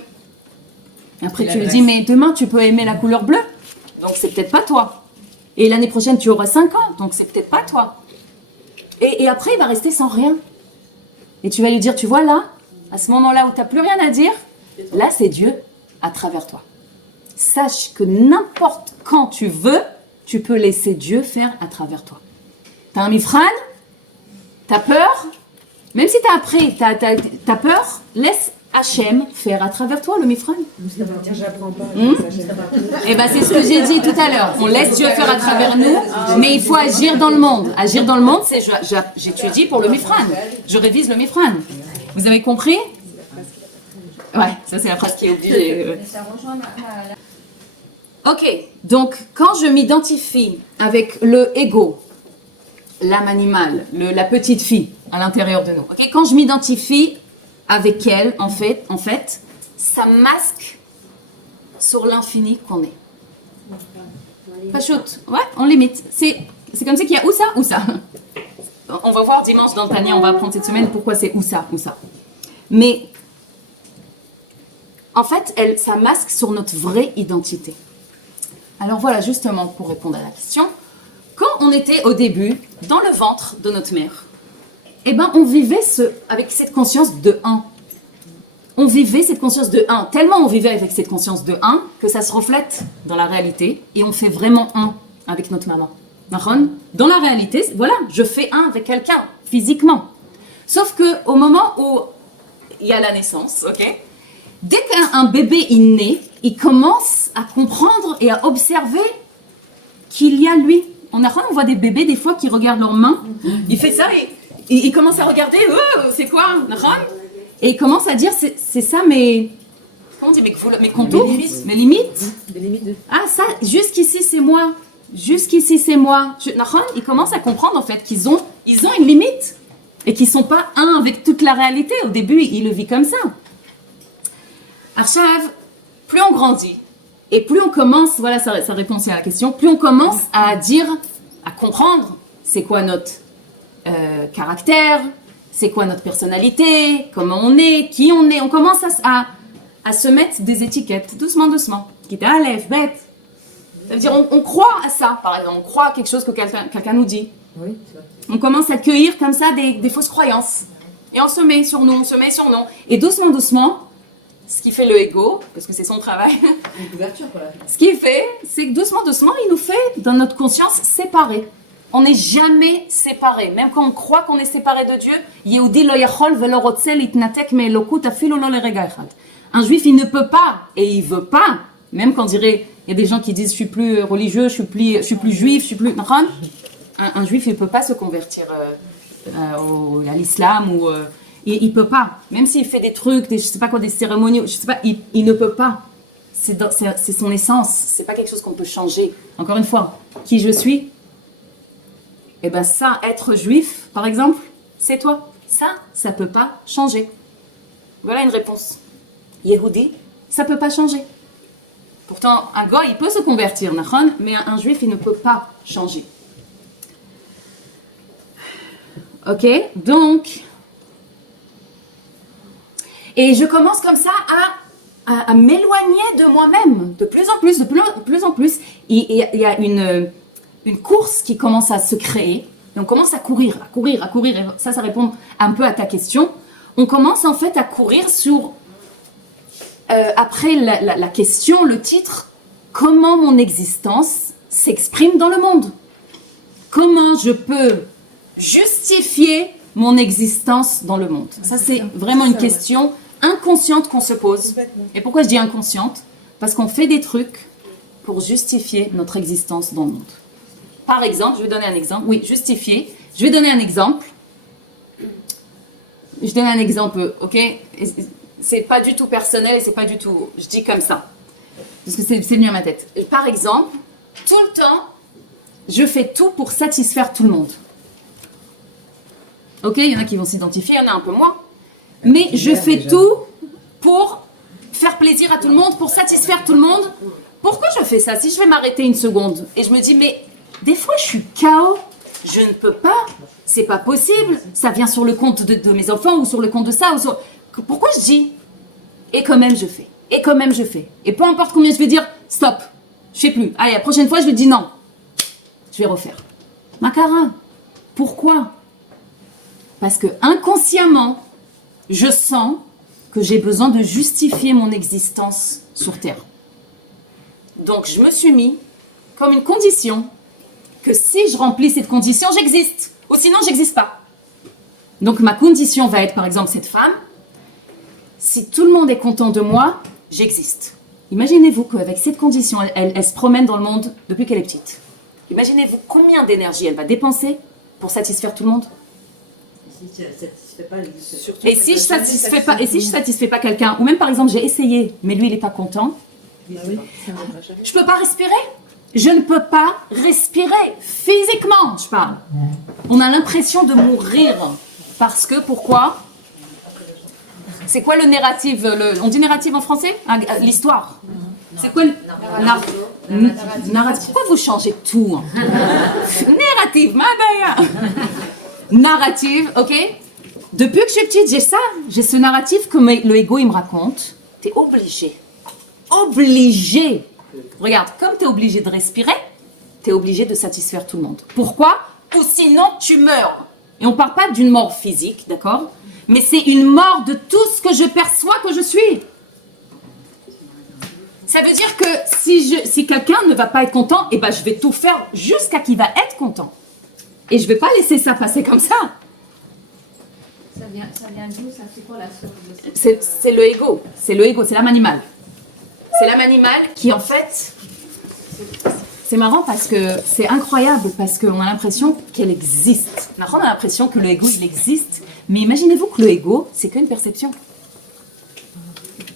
Après, tu lui dis mais demain tu peux aimer la couleur bleue. Donc c'est peut-être pas toi. Et l'année prochaine tu auras 5 ans, donc c'est peut-être pas toi. Et après, il va rester sans rien. Et tu vas lui dire tu vois là, à ce moment-là où tu n'as plus rien à dire, là c'est Dieu à travers toi. Sache que n'importe quand tu veux, tu peux laisser Dieu faire à travers toi. T'as un mifran, t'as peur, même si t'as peur, laisse Hachem faire à travers toi le mifran. J'apprends pas. Et ben c'est ce que j'ai dit tout à l'heure. On laisse Dieu faire à travers nous, mais il faut agir dans le monde. Agir dans le monde, c'est j'étudie pour le mifran. Je révise le mifran. Vous avez compris? Ouais, ça c'est la phrase qui est obligée. Ça rejoint Ok, donc quand je m'identifie avec le ego, l'âme animale, la petite fille à l'intérieur de nous, ok, quand je m'identifie avec elle, en fait, ça masque sur l'infini qu'on est. Pas shoot, ouais, on limite. C'est comme ça qu'il y a ou ça. On va voir dimanche dans le panier, on va apprendre cette semaine pourquoi c'est ou ça. Mais en fait, ça masque sur notre vraie identité. Alors voilà, justement, pour répondre à la question, quand on était au début dans le ventre de notre mère, eh ben, on vivait avec cette conscience de 1. On vivait cette conscience de 1. Tellement on vivait avec cette conscience de 1 que ça se reflète dans la réalité et on fait vraiment 1 avec notre maman. Dans la réalité, voilà, je fais 1 avec quelqu'un, physiquement. Sauf qu'au moment où il y a la naissance, ok, dès qu'un bébé est né, il commence à comprendre et à observer qu'il y a lui. On voit des bébés des fois qui regardent leurs mains. Il fait ça et il commence à regarder. C'est quoi? Et il commence à dire c'est ça mes. Comment on dit mes contours, mes limites. Des limites de... Ah ça, jusqu'ici c'est moi. Jusqu'ici c'est moi. Il commence à comprendre en fait qu'ils ont une limite et qu'ils sont pas un avec toute la réalité. Au début, il le vit comme ça. Arshav, plus on grandit et plus on commence, voilà ça répond aussi à la question, plus on commence à comprendre c'est quoi notre caractère, c'est quoi notre personnalité, comment on est, qui on est. On commence à se mettre des étiquettes, doucement. Quitte à lève, bête. Ça veut dire on croit à ça, par exemple, on croit à quelque chose que quelqu'un nous dit. Oui, c'est vrai. On commence à cueillir comme ça des fausses croyances. Et on se met sur nous, Et doucement, ce qui fait le ego, parce que c'est son travail, Une couverture, quoi. ce qu'il fait, c'est que doucement, il nous fait, dans notre conscience, séparer. On n'est jamais séparé. Même quand on croit qu'on est séparé de Dieu, Yehudi lo yachol velo rotzel itnatek me'elokut afilu lo lerega echad. Un juif, il ne peut pas, et il veut pas, même quand on dirait, il y a des gens qui disent je suis plus religieux, je suis plus juif, je suis plus... Un juif, il ne peut pas se convertir à l'islam ou... il peut pas, même s'il fait des trucs, je sais pas quoi, des cérémonies, je sais pas, il ne peut pas. C'est son essence, c'est pas quelque chose qu'on peut changer. Encore une fois, qui je suis, et ben ça, être juif, par exemple, c'est toi. Ça peut pas changer. Voilà une réponse. Yehudi, ça peut pas changer. Pourtant, un goy, il peut se convertir, mais un juif, il ne peut pas changer. Ok, donc... Et je commence comme ça à m'éloigner de moi-même, de plus en plus. Il y a une course qui commence à se créer. Et on commence à courir. Et ça répond un peu à ta question. On commence en fait à courir sur, après la question, le titre, comment mon existence s'exprime dans le monde. Comment je peux justifier mon existence dans le monde. Ça, c'est vraiment une question inconsciente qu'on se pose. Et pourquoi je dis inconsciente? Parce qu'on fait des trucs pour justifier notre existence dans le monde. Par exemple, je vais donner un exemple. Oui, justifier. Je vais donner un exemple. Je donne un exemple, ok? C'est pas du tout personnel et c'est pas du tout... Je dis comme ça. Parce que c'est venu à ma tête. Par exemple, tout le temps, je fais tout pour satisfaire tout le monde. Ok, il y en a qui vont s'identifier, il y en a un peu moins. Mais je fais tout pour faire plaisir à tout le monde, pour satisfaire tout le monde. Pourquoi je fais ça? Si je vais m'arrêter une seconde et je me dis, mais des fois je suis KO, je ne peux pas, c'est pas possible, ça vient sur le compte de mes enfants ou sur le compte de ça. Pourquoi je dis? Et quand même je fais, et quand même je fais. Et peu importe combien je vais dire, stop, je fais plus. Allez, la prochaine fois je vais dire non, je vais refaire. Macara, pourquoi? Parce que inconsciemment, je sens que j'ai besoin de justifier mon existence sur Terre. Donc je me suis mis comme une condition que si je remplis cette condition, j'existe. Ou sinon, j'existe pas. Donc ma condition va être par exemple cette femme. Si tout le monde est content de moi, j'existe. Imaginez-vous qu'avec cette condition, elle se promène dans le monde depuis qu'elle est petite. Imaginez-vous combien d'énergie elle va dépenser pour satisfaire tout le monde. Si tu ne satisfais pas, Et si je satisfais pas quelqu'un, ou même par exemple j'ai essayé, mais lui il n'est pas content, je peux pas respirer. Je ne peux pas respirer physiquement, je parle. On a l'impression de mourir parce que pourquoi? C'est quoi le narrative? On dit narrative en français? L'histoire. C'est quoi le narrative? Pourquoi vous changez tout? Narrative, ma belle. Narrative, ok? Depuis que je suis petite, j'ai ce narratif que le ego il me raconte. T'es obligé. Obligé. Regarde, comme tu es obligé de respirer, tu es obligé de satisfaire tout le monde. Pourquoi? Ou sinon tu meurs. Et on ne parle pas d'une mort physique, d'accord? Mais c'est une mort de tout ce que je perçois que je suis. Ça veut dire que si quelqu'un ne va pas être content, eh ben je vais tout faire jusqu'à qu'il va être content. Et je ne vais pas laisser ça passer comme ça. Ça vient d'où? Ça, c'est quoi la source de ça? C'est le ego. C'est le ego, c'est l'âme animale. C'est l'âme animale qui, en fait, c'est marrant parce que c'est incroyable, parce qu'on a l'impression qu'elle existe. On a l'impression que le ego, il existe, mais imaginez-vous que le ego, c'est qu'une perception.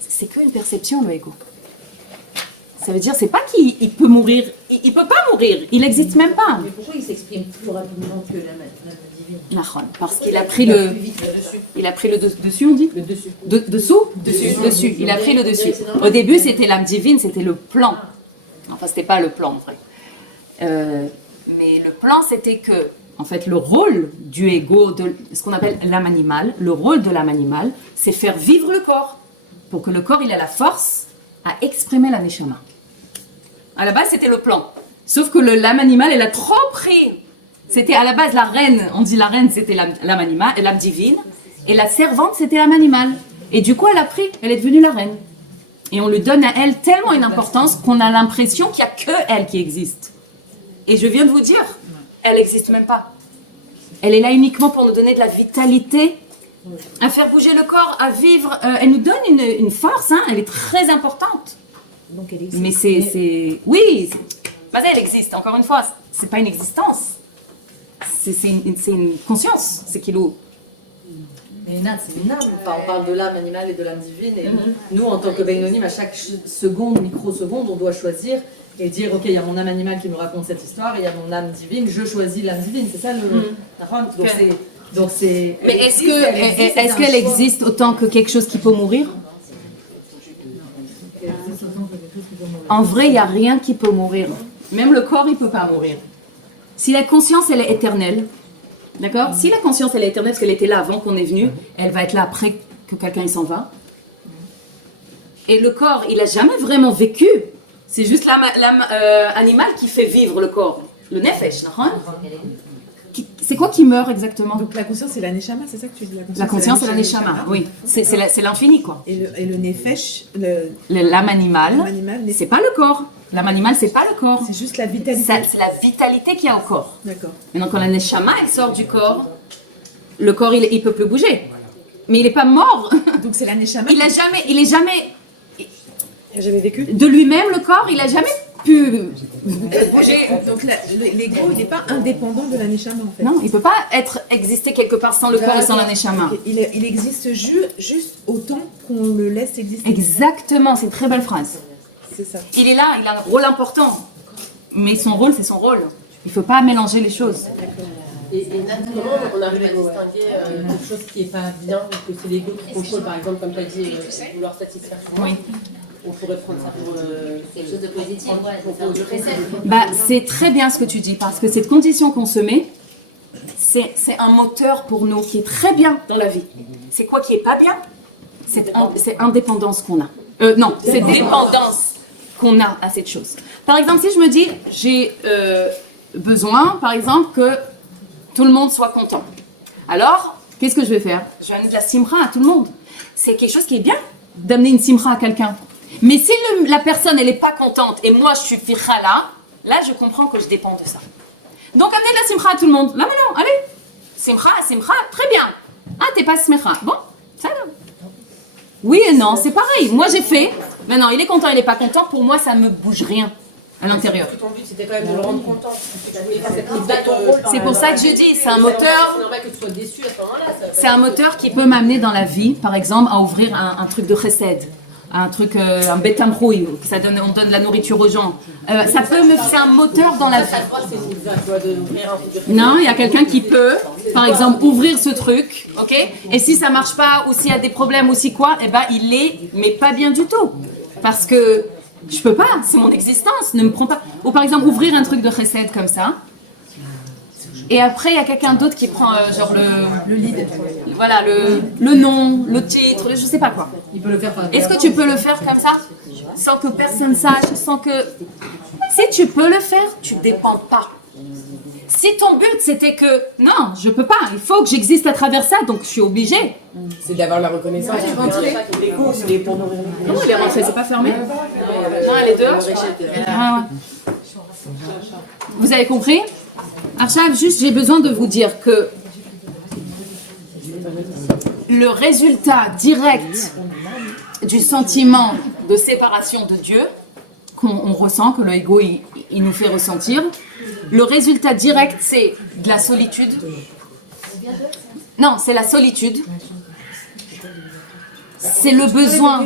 C'est qu'une perception, le ego. Ça veut dire, c'est pas qu'il peut mourir, il peut pas mourir, il n'existe même pas. Mais pourquoi il s'exprime plus rapidement que la divine? Parce qu'il a pris le... Il a pris le dessus, on dit? Le dessus. Dessous? Dessus. Il a pris le dessus. Au début, c'était l'âme divine, c'était le plan. Enfin, c'était pas le plan, en vrai. Mais le plan, c'était que, en fait, le rôle du ego, de ce qu'on appelle l'âme animale, le rôle de l'âme animale, c'est faire vivre le corps. Pour que le corps, il ait la force à exprimer la neshama. À la base, c'était le plan. Sauf que l'âme animale, elle a trop pris. C'était à la base la reine, on dit la reine, c'était l'âme animale, l'âme divine. Et la servante, c'était l'âme animale. Et du coup, elle a pris, elle est devenue la reine. Et on lui donne à elle tellement une importance qu'on a l'impression qu'il n'y a que elle qui existe. Et je viens de vous dire, elle n'existe même pas. Elle est là uniquement pour nous donner de la vitalité, à faire bouger le corps, à vivre. Elle nous donne une force, hein, elle est très importante. Donc elle existe. Mais c'est... Oui, elle existe, encore une fois, c'est pas une existence. C'est une conscience, c'est qu'il ou. Mais une âme, c'est une âme. Enfin, on parle de l'âme animale et de l'âme divine. Et nous, en tant que Benyonim, à chaque seconde, microseconde, on doit choisir et dire, ok, il y a mon âme animale qui me raconte cette histoire, il y a mon âme divine, je choisis l'âme divine. C'est ça le... Donc c'est... Mais est-ce qu'elle existe autant que quelque chose qui peut mourir? En vrai, il n'y a rien qui peut mourir. Même le corps, il ne peut pas mourir. Si la conscience, elle est éternelle, d'accord? Si la conscience, elle est éternelle, parce qu'elle était là avant qu'on est venu, elle va être là après que quelqu'un il s'en va. Et le corps, il n'a jamais vraiment vécu. C'est juste l'âme animale qui fait vivre le corps. Le nefesh, c'est quoi qui meurt exactement? Donc la conscience, c'est la neshama, c'est ça que tu dis? La conscience, c'est la neshama, oui. C'est l'infini, quoi. Et le nefesh, L'âme animale, c'est pas le corps. L'âme animale, c'est pas le corps. c'est juste la vitalité. C'est la vitalité qu'il y a au corps. D'accord. Et donc quand la neshama, elle sort du corps, le corps, il peut plus bouger. Mais il n'est pas mort. Donc c'est la neshama. Il est jamais Il a jamais vécu. de lui-même, le corps, il a jamais pu... Donc l'ego, il n'est pas indépendant de la neshama en fait. Non, il peut pas exister quelque part sans le corps et sans la neshama. Il existe juste autant qu'on le laisse exister. Exactement, c'est une très belle phrase. C'est ça. Il est là, il a un rôle important. Mais son rôle, c'est son rôle. Il ne faut pas mélanger les choses. Et Nat, comment on arrive à distinguer quelque chose qui n'est pas bien, ou que c'est l'ego qui contrôle, par exemple, comme tu as dit, vouloir satisfaire tout le monde. Oui. On pourrait prendre ça pour Quelque chose de positif, pour je précède. Bah, c'est très bien ce que tu dis, parce que cette condition qu'on se met, c'est un moteur pour nous qui est très bien dans la vie. C'est quoi qui est pas bien? C'est indépendance qu'on a. Non, c'est dépendance qu'on a à cette chose. Par exemple, si je me dis, j'ai besoin, par exemple, que tout le monde soit content. Alors, qu'est-ce que je vais faire? Je vais amener de la simra à tout le monde. C'est quelque chose qui est bien d'amener une simra à quelqu'un. Mais si la personne, elle n'est pas contente et moi, je suis ficha là, je comprends que je dépends de ça. Donc, amener de la simra à tout le monde. Là, maintenant, allez. Simra, très bien. Ah, t'es pas simra. Bon, ça va. Oui et non, c'est pareil. Moi, j'ai fait. Maintenant, il est content, il n'est pas content. Pour moi, ça ne me bouge rien à l'intérieur. Ton but, c'était quand même de le rendre content. C'est pour ça que je dis, c'est un moteur. C'est normal que tu sois déçu à ce moment-là. C'est un moteur qui peut m'amener dans la vie, par exemple, à ouvrir un truc de chesed. Un truc, un betamrouille, ça donne, on donne de la nourriture aux gens. Ça peut me faire un moteur dans la vie. Non, il y a quelqu'un qui peut, par exemple, ouvrir ce truc, ok? Et si ça marche pas, ou s'il y a des problèmes, ou si quoi, eh ben il est, mais pas bien du tout, parce que je peux pas, c'est mon existence, ne me prends pas. Ou par exemple, ouvrir un truc de chesed comme ça. Et après, il y a quelqu'un d'autre qui prend genre le lead. Voilà, le nom, le titre, je sais pas quoi. Il peut le faire par Est-ce que tu peux le faire comme ça? Sans que personne sache, sans que... Si tu peux le faire, tu ne dépends pas. Si ton but c'était que, non, je peux pas, il faut que j'existe à travers ça, donc je suis obligée. C'est d'avoir la reconnaissance. L'ego, c'est pour nourrir. Non, elle est rentrée, c'est pas fermé? Non, elle est dehors. Ah, ouais. Vous avez compris? Archav, juste j'ai besoin de vous dire que le résultat direct du sentiment de séparation de Dieu qu'on ressent, que le ego il nous fait ressentir, le résultat direct c'est de la solitude. Non, c'est la solitude. C'est le besoin.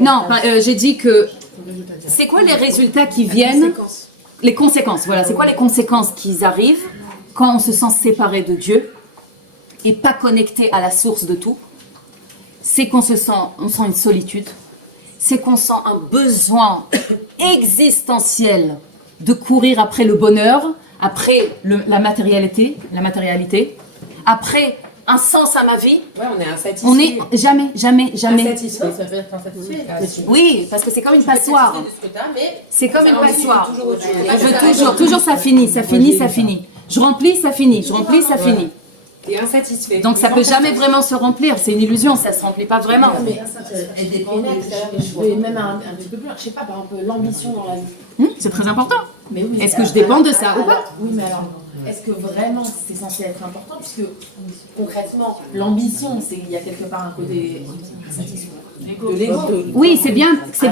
Non, j'ai dit que c'est quoi les résultats qui viennent? Les conséquences, voilà. C'est quoi les conséquences qui arrivent quand on se sent séparé de Dieu et pas connecté à la source de tout? C'est qu'on sent une solitude. C'est qu'on sent un besoin existentiel de courir après le bonheur, après la matérialité, après un sens à ma vie. Ouais, on est insatisfait. On est jamais. Insatisfait. Ça veut dire insatisfait. Oui, parce que c'est comme une passoire. C'est comme une passoire. Toujours au-dessus. Je veux toujours ça finit. Je remplis, ça finit. Et insatisfait. Donc ça peut jamais vraiment se remplir, c'est une illusion, ça se remplit pas vraiment. Elle dépend de l'extérieur des choix. Et même un petit peu plus loin, je sais pas, par exemple, l'ambition dans la vie. C'est très important. Mais oui, Est-ce que je dépends de ça ou pas? Oui, mais alors, est-ce que vraiment c'est censé être important? Puisque concrètement, l'ambition, il y a quelque part un côté insatisfait. De l'ego. Oui, c'est bien que ça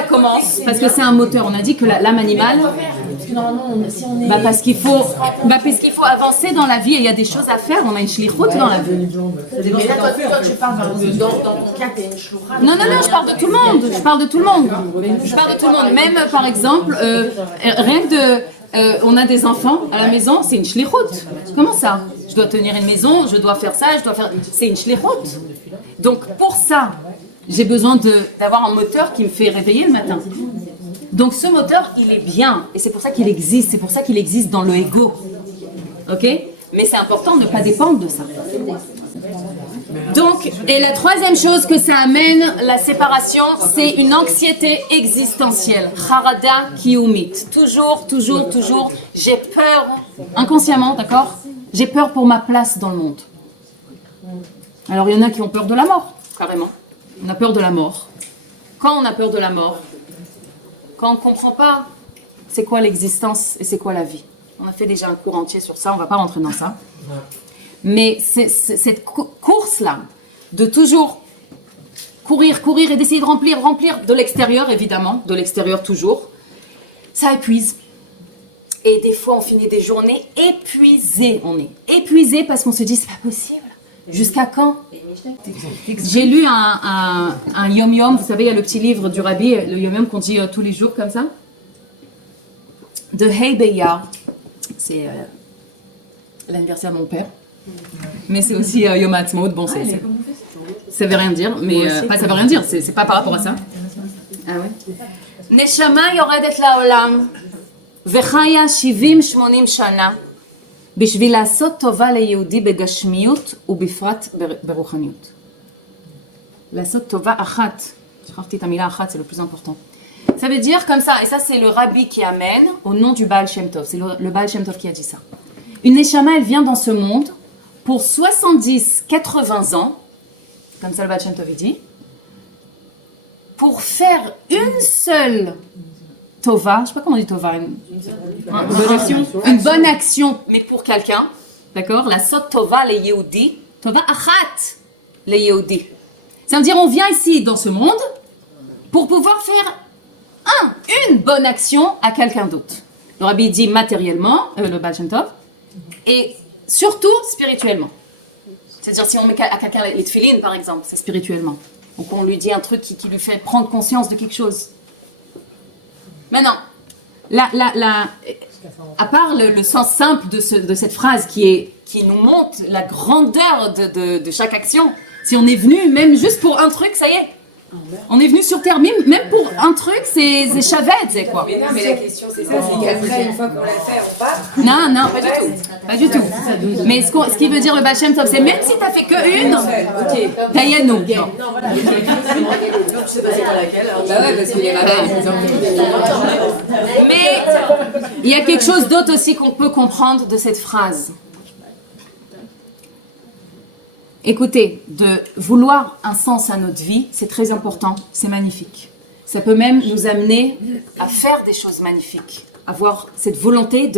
commence, parce que c'est un moteur. On a dit que l'âme animale, Parce que normalement, si on est. parce qu'il faut avancer dans la vie et il y a des choses à faire, on a une shlichut dans la vie. Mais là, toi, tu parles dans ton cas, t'es une shloura. Non, je parle de tout le monde. Même, par exemple, rien que on a des enfants à la maison, c'est une shlichut. Comment ça? Je dois tenir une maison, je dois faire ça, c'est une shlichut. Donc, pour ça, j'ai besoin d'avoir un moteur qui me fait réveiller le matin. Donc, ce moteur, il est bien. Et c'est pour ça qu'il existe. C'est pour ça qu'il existe dans le ego. Ok? Mais c'est important de ne pas dépendre de ça. Donc, et la troisième chose que ça amène, la séparation, c'est une anxiété existentielle. Harada kiyumit. Toujours, j'ai peur, inconsciemment, d'accord? J'ai peur pour ma place dans le monde. Alors, il y en a qui ont peur de la mort, carrément. On a peur de la mort. Quand on a peur de la mort, quand on ne comprend pas c'est quoi l'existence et c'est quoi la vie. On a fait déjà un cours entier sur ça, on ne va pas rentrer dans ça. Mais cette course-là, de toujours courir et d'essayer de remplir de l'extérieur, évidemment, de l'extérieur toujours, Ça épuise. Et des fois, on finit des journées épuisées. On est épuisé parce qu'on se dit, c'est pas possible. Jusqu'à quand? J'ai lu un yom-yom. Vous savez, il y a le petit livre du rabbi, le yom-yom qu'on dit tous les jours comme ça. De Hey Beya. C'est l'anniversaire de mon père. Mais c'est aussi Yom Ha'atzmaut. Bon, ça veut rien dire, mais ça veut rien dire, c'est pas par rapport à ça. Ah ouais. Neshama yoredet laolam, vechaya 70-80 shana, בשביל לעשות טובה ליהודי בגשמיות ובפרט ברוחניות. לעשות טובה אחת, שכחתי את המילה אחת, c'est le plus important. Ça veut dire comme ça, et ça c'est le rabbi qui amène au nom du Baal Shem Tov, c'est le Baal Shem Tov qui a dit ça. Une Neshama, elle vient dans ce monde pour 70-80 ans, comme ça le Baal Shem Tov dit, pour faire une seule tova, je sais pas comment on dit tova, une bonne action, mais pour quelqu'un, d'accord? La sot tova le yehudi, tova achat le yehudi. Ça veut dire on vient ici dans ce monde pour pouvoir faire une bonne action à quelqu'un d'autre. Le rabbi dit matériellement, le Baal Shem Tov, et surtout spirituellement. C'est-à-dire si on met à quelqu'un les tefillin par exemple, c'est spirituellement. Donc on lui dit un truc qui lui fait prendre conscience de quelque chose. Maintenant, à part le sens simple de cette phrase qui nous montre la grandeur de chaque action, si on est venu même juste pour un truc, ça y est. On est venu sur Terre, même pour un truc, c'est chavette, c'est quoi. Mais non, mais la question c'est ça, c'est qu'après, une fois qu'on l'a fait, on part. Non, pas du tout. Pas du tout. Mais ce qui veut dire le Baal Shem Tov, c'est même si t'as fait que une, Tayenu. Non, voilà. Donc je sais pas c'est quoi laquelle. Bah ouais, parce qu'il y a Mais il y a quelque chose d'autre aussi qu'on peut comprendre de cette phrase. Écoutez, de vouloir un sens à notre vie, c'est très important, c'est magnifique. Ça peut même nous amener à faire des choses magnifiques, avoir cette volonté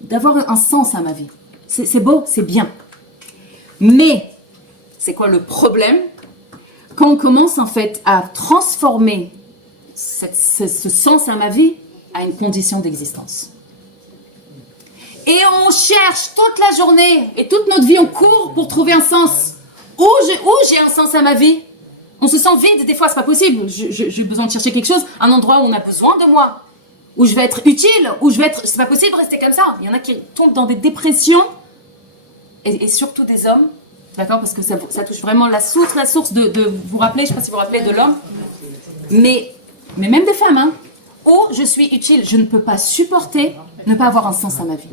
d'avoir un sens à ma vie. C'est beau, c'est bien. Mais, c'est quoi le problème? Quand on commence en fait à transformer ce sens à ma vie à une condition d'existence. Et on cherche toute la journée et toute notre vie, on court pour trouver un sens. Où j'ai un sens à ma vie? On se sent vide, des fois, c'est pas possible. J'ai besoin de chercher quelque chose, un endroit où on a besoin de moi, où je vais être utile, où je vais être... C'est pas possible de rester comme ça. Il y en a qui tombent dans des dépressions, et surtout des hommes, d'accord? Parce que ça touche vraiment la source de vous rappeler, je sais pas si vous vous rappelez, de l'homme. Mais même des femmes, hein. Où je suis utile, je ne peux pas supporter ne pas avoir un sens à ma vie.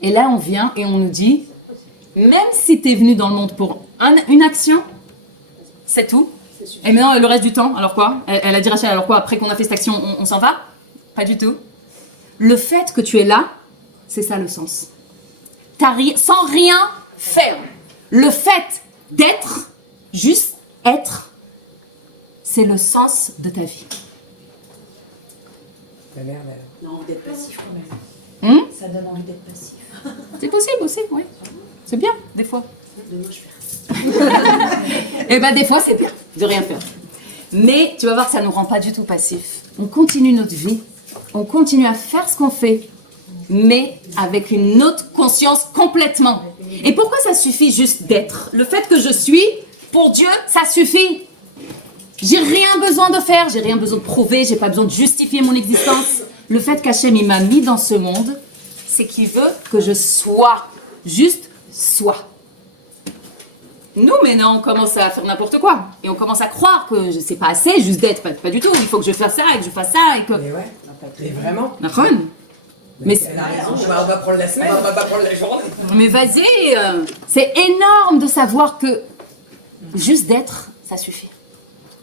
Et là, on vient et on nous dit, même si tu es venu dans le monde pour une action, c'est tout. Et maintenant, le reste du temps, alors quoi? Elle a dit Rachel, alors quoi? Après qu'on a fait cette action, on s'en va? Pas du tout. Le fait que tu es là, c'est ça le sens. Sans rien faire. Le fait d'être, juste être, c'est le sens de ta vie. La merde, Non, d'être passif quand même. Ça donne envie d'être passif. C'est possible aussi, oui. C'est bien, des fois. Demain, je fais. Et bien, des fois, c'est bien de rien faire. Mais tu vas voir que ça ne nous rend pas du tout passifs. On continue notre vie, on continue à faire ce qu'on fait, mais avec une autre conscience complètement. Et pourquoi ça suffit juste d'être? Le fait que je suis, pour Dieu, ça suffit. J'ai rien besoin de faire, j'ai rien besoin de prouver, j'ai pas besoin de justifier mon existence. Le fait qu'Hachem il m'a mis dans ce monde, c'est qu'il veut que je sois, juste sois. Nous maintenant on commence à faire n'importe quoi et on commence à croire que je sais pas assez, juste d'être, pas du tout. Il faut que je fasse ça et que je fasse ça et que. Mais ouais, mais vraiment. D'accord. Mais Elle a raison, on va prendre la semaine, on va pas prendre la journée. Mais vas-y, c'est énorme de savoir que juste d'être, ça suffit.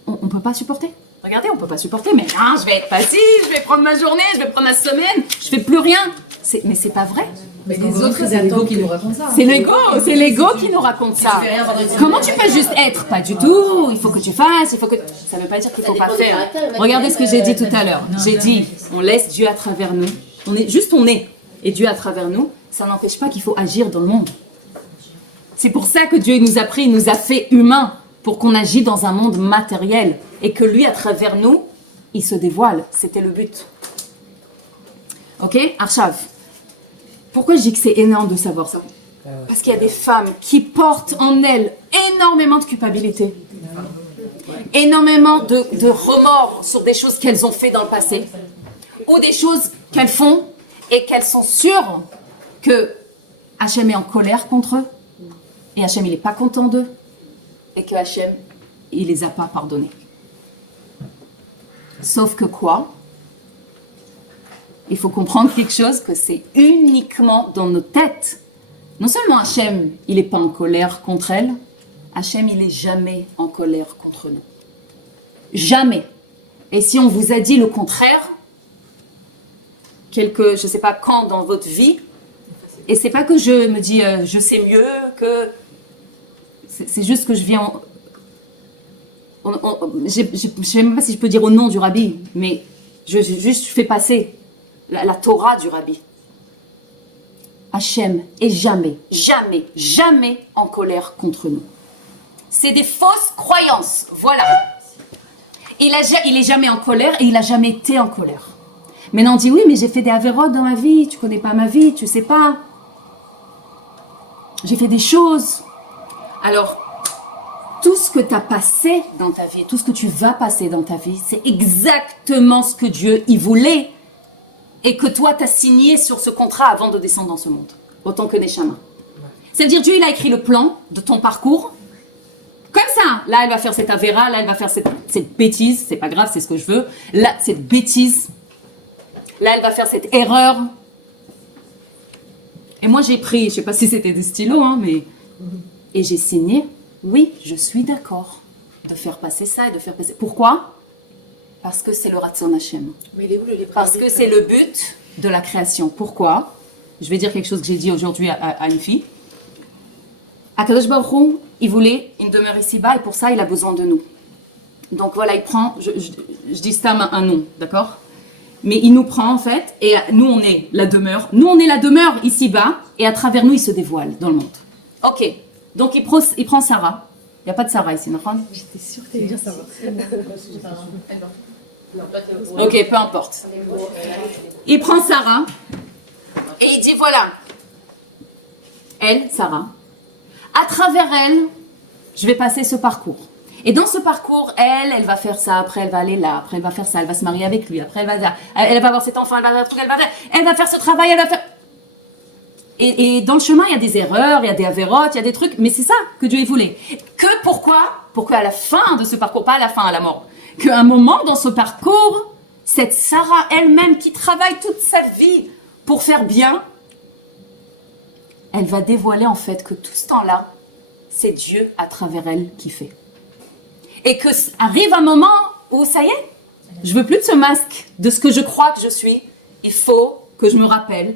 On peut pas supporter. Regardez, on peut pas supporter, mais non, je vais être passive, je vais prendre ma journée, je vais prendre ma semaine, je fais plus rien. Mais c'est pas vrai. Mais les autres, c'est l'ego qui nous raconte ça. C'est l'ego qui nous raconte ça. Comment tu peux juste être? Pas du tout, il faut que tu fasses, il faut que... Ça veut pas dire qu'il faut pas faire. Regardez ce que j'ai dit tout à l'heure. J'ai dit, on laisse Dieu à travers nous. On est. Et Dieu à travers nous, ça n'empêche pas qu'il faut agir dans le monde. C'est pour ça que Dieu nous a pris, il nous a fait humains, pour qu'on agisse dans un monde matériel. Et que lui, à travers nous, il se dévoile. C'était le but. Ok, Arshav. Pourquoi je dis que c'est énorme de savoir ça? Parce qu'il y a des femmes qui portent en elles énormément de culpabilité, énormément de remords sur des choses qu'elles ont fait dans le passé, ou des choses qu'elles font et qu'elles sont sûres que Hachem est en colère contre eux, et Hachem il n'est pas content d'eux, et que Hachem il les a pas pardonnés. Sauf que quoi? Il faut comprendre quelque chose, que c'est uniquement dans nos têtes. Non seulement Hachem, il n'est pas en colère contre elle, Hachem, il n'est jamais en colère contre nous. Jamais. Et si on vous a dit le contraire, je ne sais pas quand dans votre vie, et c'est pas que je me dis je sais mieux, que c'est juste que je viens... je ne sais même pas si je peux dire au nom du rabbi, mais je fais passer la Torah du rabbi. Hachem est jamais, jamais, jamais en colère contre nous. C'est des fausses croyances, voilà. Il est jamais en colère et il n'a jamais été en colère. Maintenant on dit oui, mais j'ai fait des avérotes dans ma vie, tu connais pas ma vie, tu sais pas. J'ai fait des choses. Alors, tout ce que tu as passé dans ta vie, tout ce que tu vas passer dans ta vie, c'est exactement ce que Dieu y voulait et que toi, tu as signé sur ce contrat avant de descendre dans ce monde, autant que Neshama. C'est-à-dire, Dieu, il a écrit le plan de ton parcours, comme ça. Là, elle va faire cette avéra, là, elle va faire cette bêtise, c'est pas grave, c'est ce que je veux. Là, cette bêtise, là, elle va faire cette erreur. Et moi, j'ai pris, je sais pas si c'était des stylos, hein, mais... Et j'ai signé, oui, je suis d'accord de faire passer ça et de faire passer... Pourquoi? Parce que c'est le Ratzon Hashem. Mais il est où le libre Parce que arbitre? c'est le but de la création. Pourquoi? Je vais dire quelque chose que j'ai dit aujourd'hui à une fille. Akadosh Baruch Hu, il voulait une demeure ici-bas et pour ça, il a besoin de nous. Donc voilà, il prend, je dis ça un nom, d'accord? Mais il nous prend en fait, et nous on est la demeure. Nous on est la demeure ici-bas, et à travers nous il se dévoile dans le monde. Ok, donc il prend Sarah. Il n'y a pas de Sarah ici, non? J'étais sûre que tu allais dire ça. Ok, peu importe. Il prend Sarah, et il dit voilà, elle, Sarah, à travers elle, je vais passer ce parcours. Et dans ce parcours, elle va faire ça, après elle va aller là, après elle va faire ça, elle va se marier avec lui, après elle va avoir cet enfant, elle va faire truc, elle va faire ce travail, elle va faire... Et dans le chemin, il y a des erreurs, il y a des avérotes, il y a des trucs, mais c'est ça que Dieu voulait. Pourquoi à la fin de ce parcours, pas à la fin, à la mort, qu'à un moment dans ce parcours, cette Sarah elle-même qui travaille toute sa vie pour faire bien, elle va dévoiler en fait que tout ce temps-là, c'est Dieu à travers elle qui fait. Et que arrive un moment où ça y est, je veux plus de ce masque de ce que je crois que je suis. Il faut que je me rappelle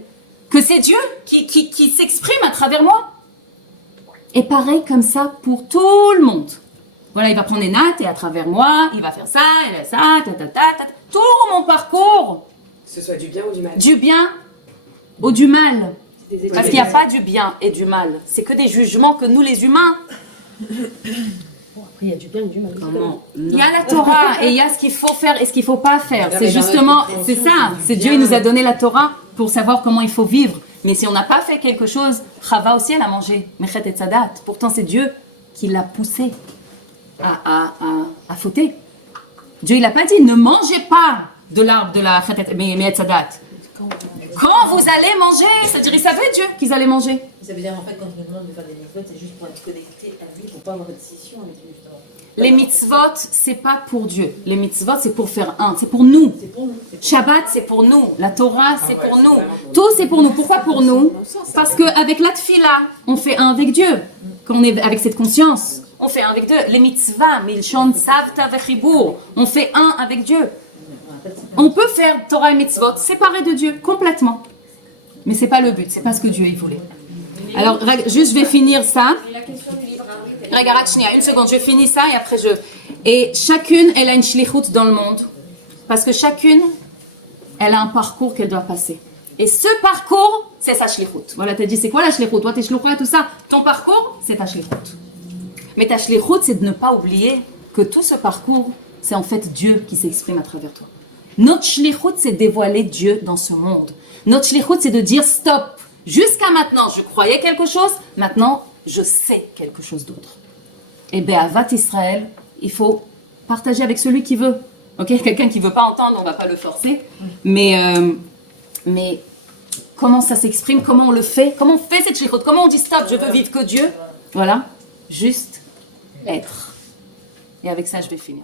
que c'est Dieu qui s'exprime à travers moi. Et pareil comme ça pour tout le monde. Voilà, il va prendre les nattes et à travers moi, il va faire ça, et ça, tout mon parcours. Que ce soit du bien ou du mal. Du bien ou du mal. Parce qu'il n'y a pas du bien et du mal. C'est que des jugements que nous les humains. Après, il y a du bien et du mal. Il y a la Torah et il y a ce qu'il faut faire et ce qu'il ne faut pas faire. Non, C'est mais dans justement, notre c'est ça. conscience, C'est Dieu, il nous a donné la Torah pour savoir comment il faut vivre. Mais si on n'a pas fait quelque chose, Chava aussi, elle a mangé. Mechet et Tzadat. Pourtant, c'est Dieu qui l'a poussé à fauter. Dieu, il n'a pas dit, ne mangez pas de l'arbre de la Chet et Tzadat. Quand vous allez manger, c'est-à-dire, il savait Dieu qu'ils allaient manger. Ça veut dire en fait quand je me demande de faire des mitzvot, c'est juste pour être connecté à lui, pour pas avoir de scission avec lui justement. Les mitzvot, c'est pas pour Dieu. Les mitzvot, c'est pour faire un. C'est pour nous. C'est pour nous. Shabbat, c'est pour nous. La Torah, c'est pour nous. Tout, c'est pour nous. Pourquoi pour nous? Parce qu'avec la tfila, on fait un avec Dieu. Quand on est avec cette conscience, on fait un avec Dieu. Les mitzvahs, milchon, savta, vechibur, on fait un avec Dieu. On peut faire Torah et mitzvot séparés de Dieu, complètement. Mais c'est pas le but, c'est pas ce que Dieu il voulait. Alors, juste, je vais finir ça. Regarde, une seconde, je finis ça et après je... Et chacune, elle a une shlichut dans le monde. Parce que chacune, elle a un parcours qu'elle doit passer. Et ce parcours, c'est sa shlichut. Voilà, t'as dit, c'est quoi la shlichut? Toi, t'es shlichut et tout ça. Ton parcours, c'est ta shlichut. Mais ta shlichut, c'est de ne pas oublier que tout ce parcours, c'est en fait Dieu qui s'exprime à travers toi. Notre shlichut, c'est dévoiler Dieu dans ce monde. Notre shlichut, c'est de dire stop. Jusqu'à maintenant, je croyais quelque chose, maintenant, je sais quelque chose d'autre. Et Be'avat Israël, il faut partager avec celui qui veut. Ok, quelqu'un qui veut pas entendre, on va pas le forcer. Mais comment ça s'exprime, comment on le fait, comment on fait cette shlichut, comment on dit stop, je veux vivre que Dieu. Voilà, juste être. Et avec ça, je vais finir.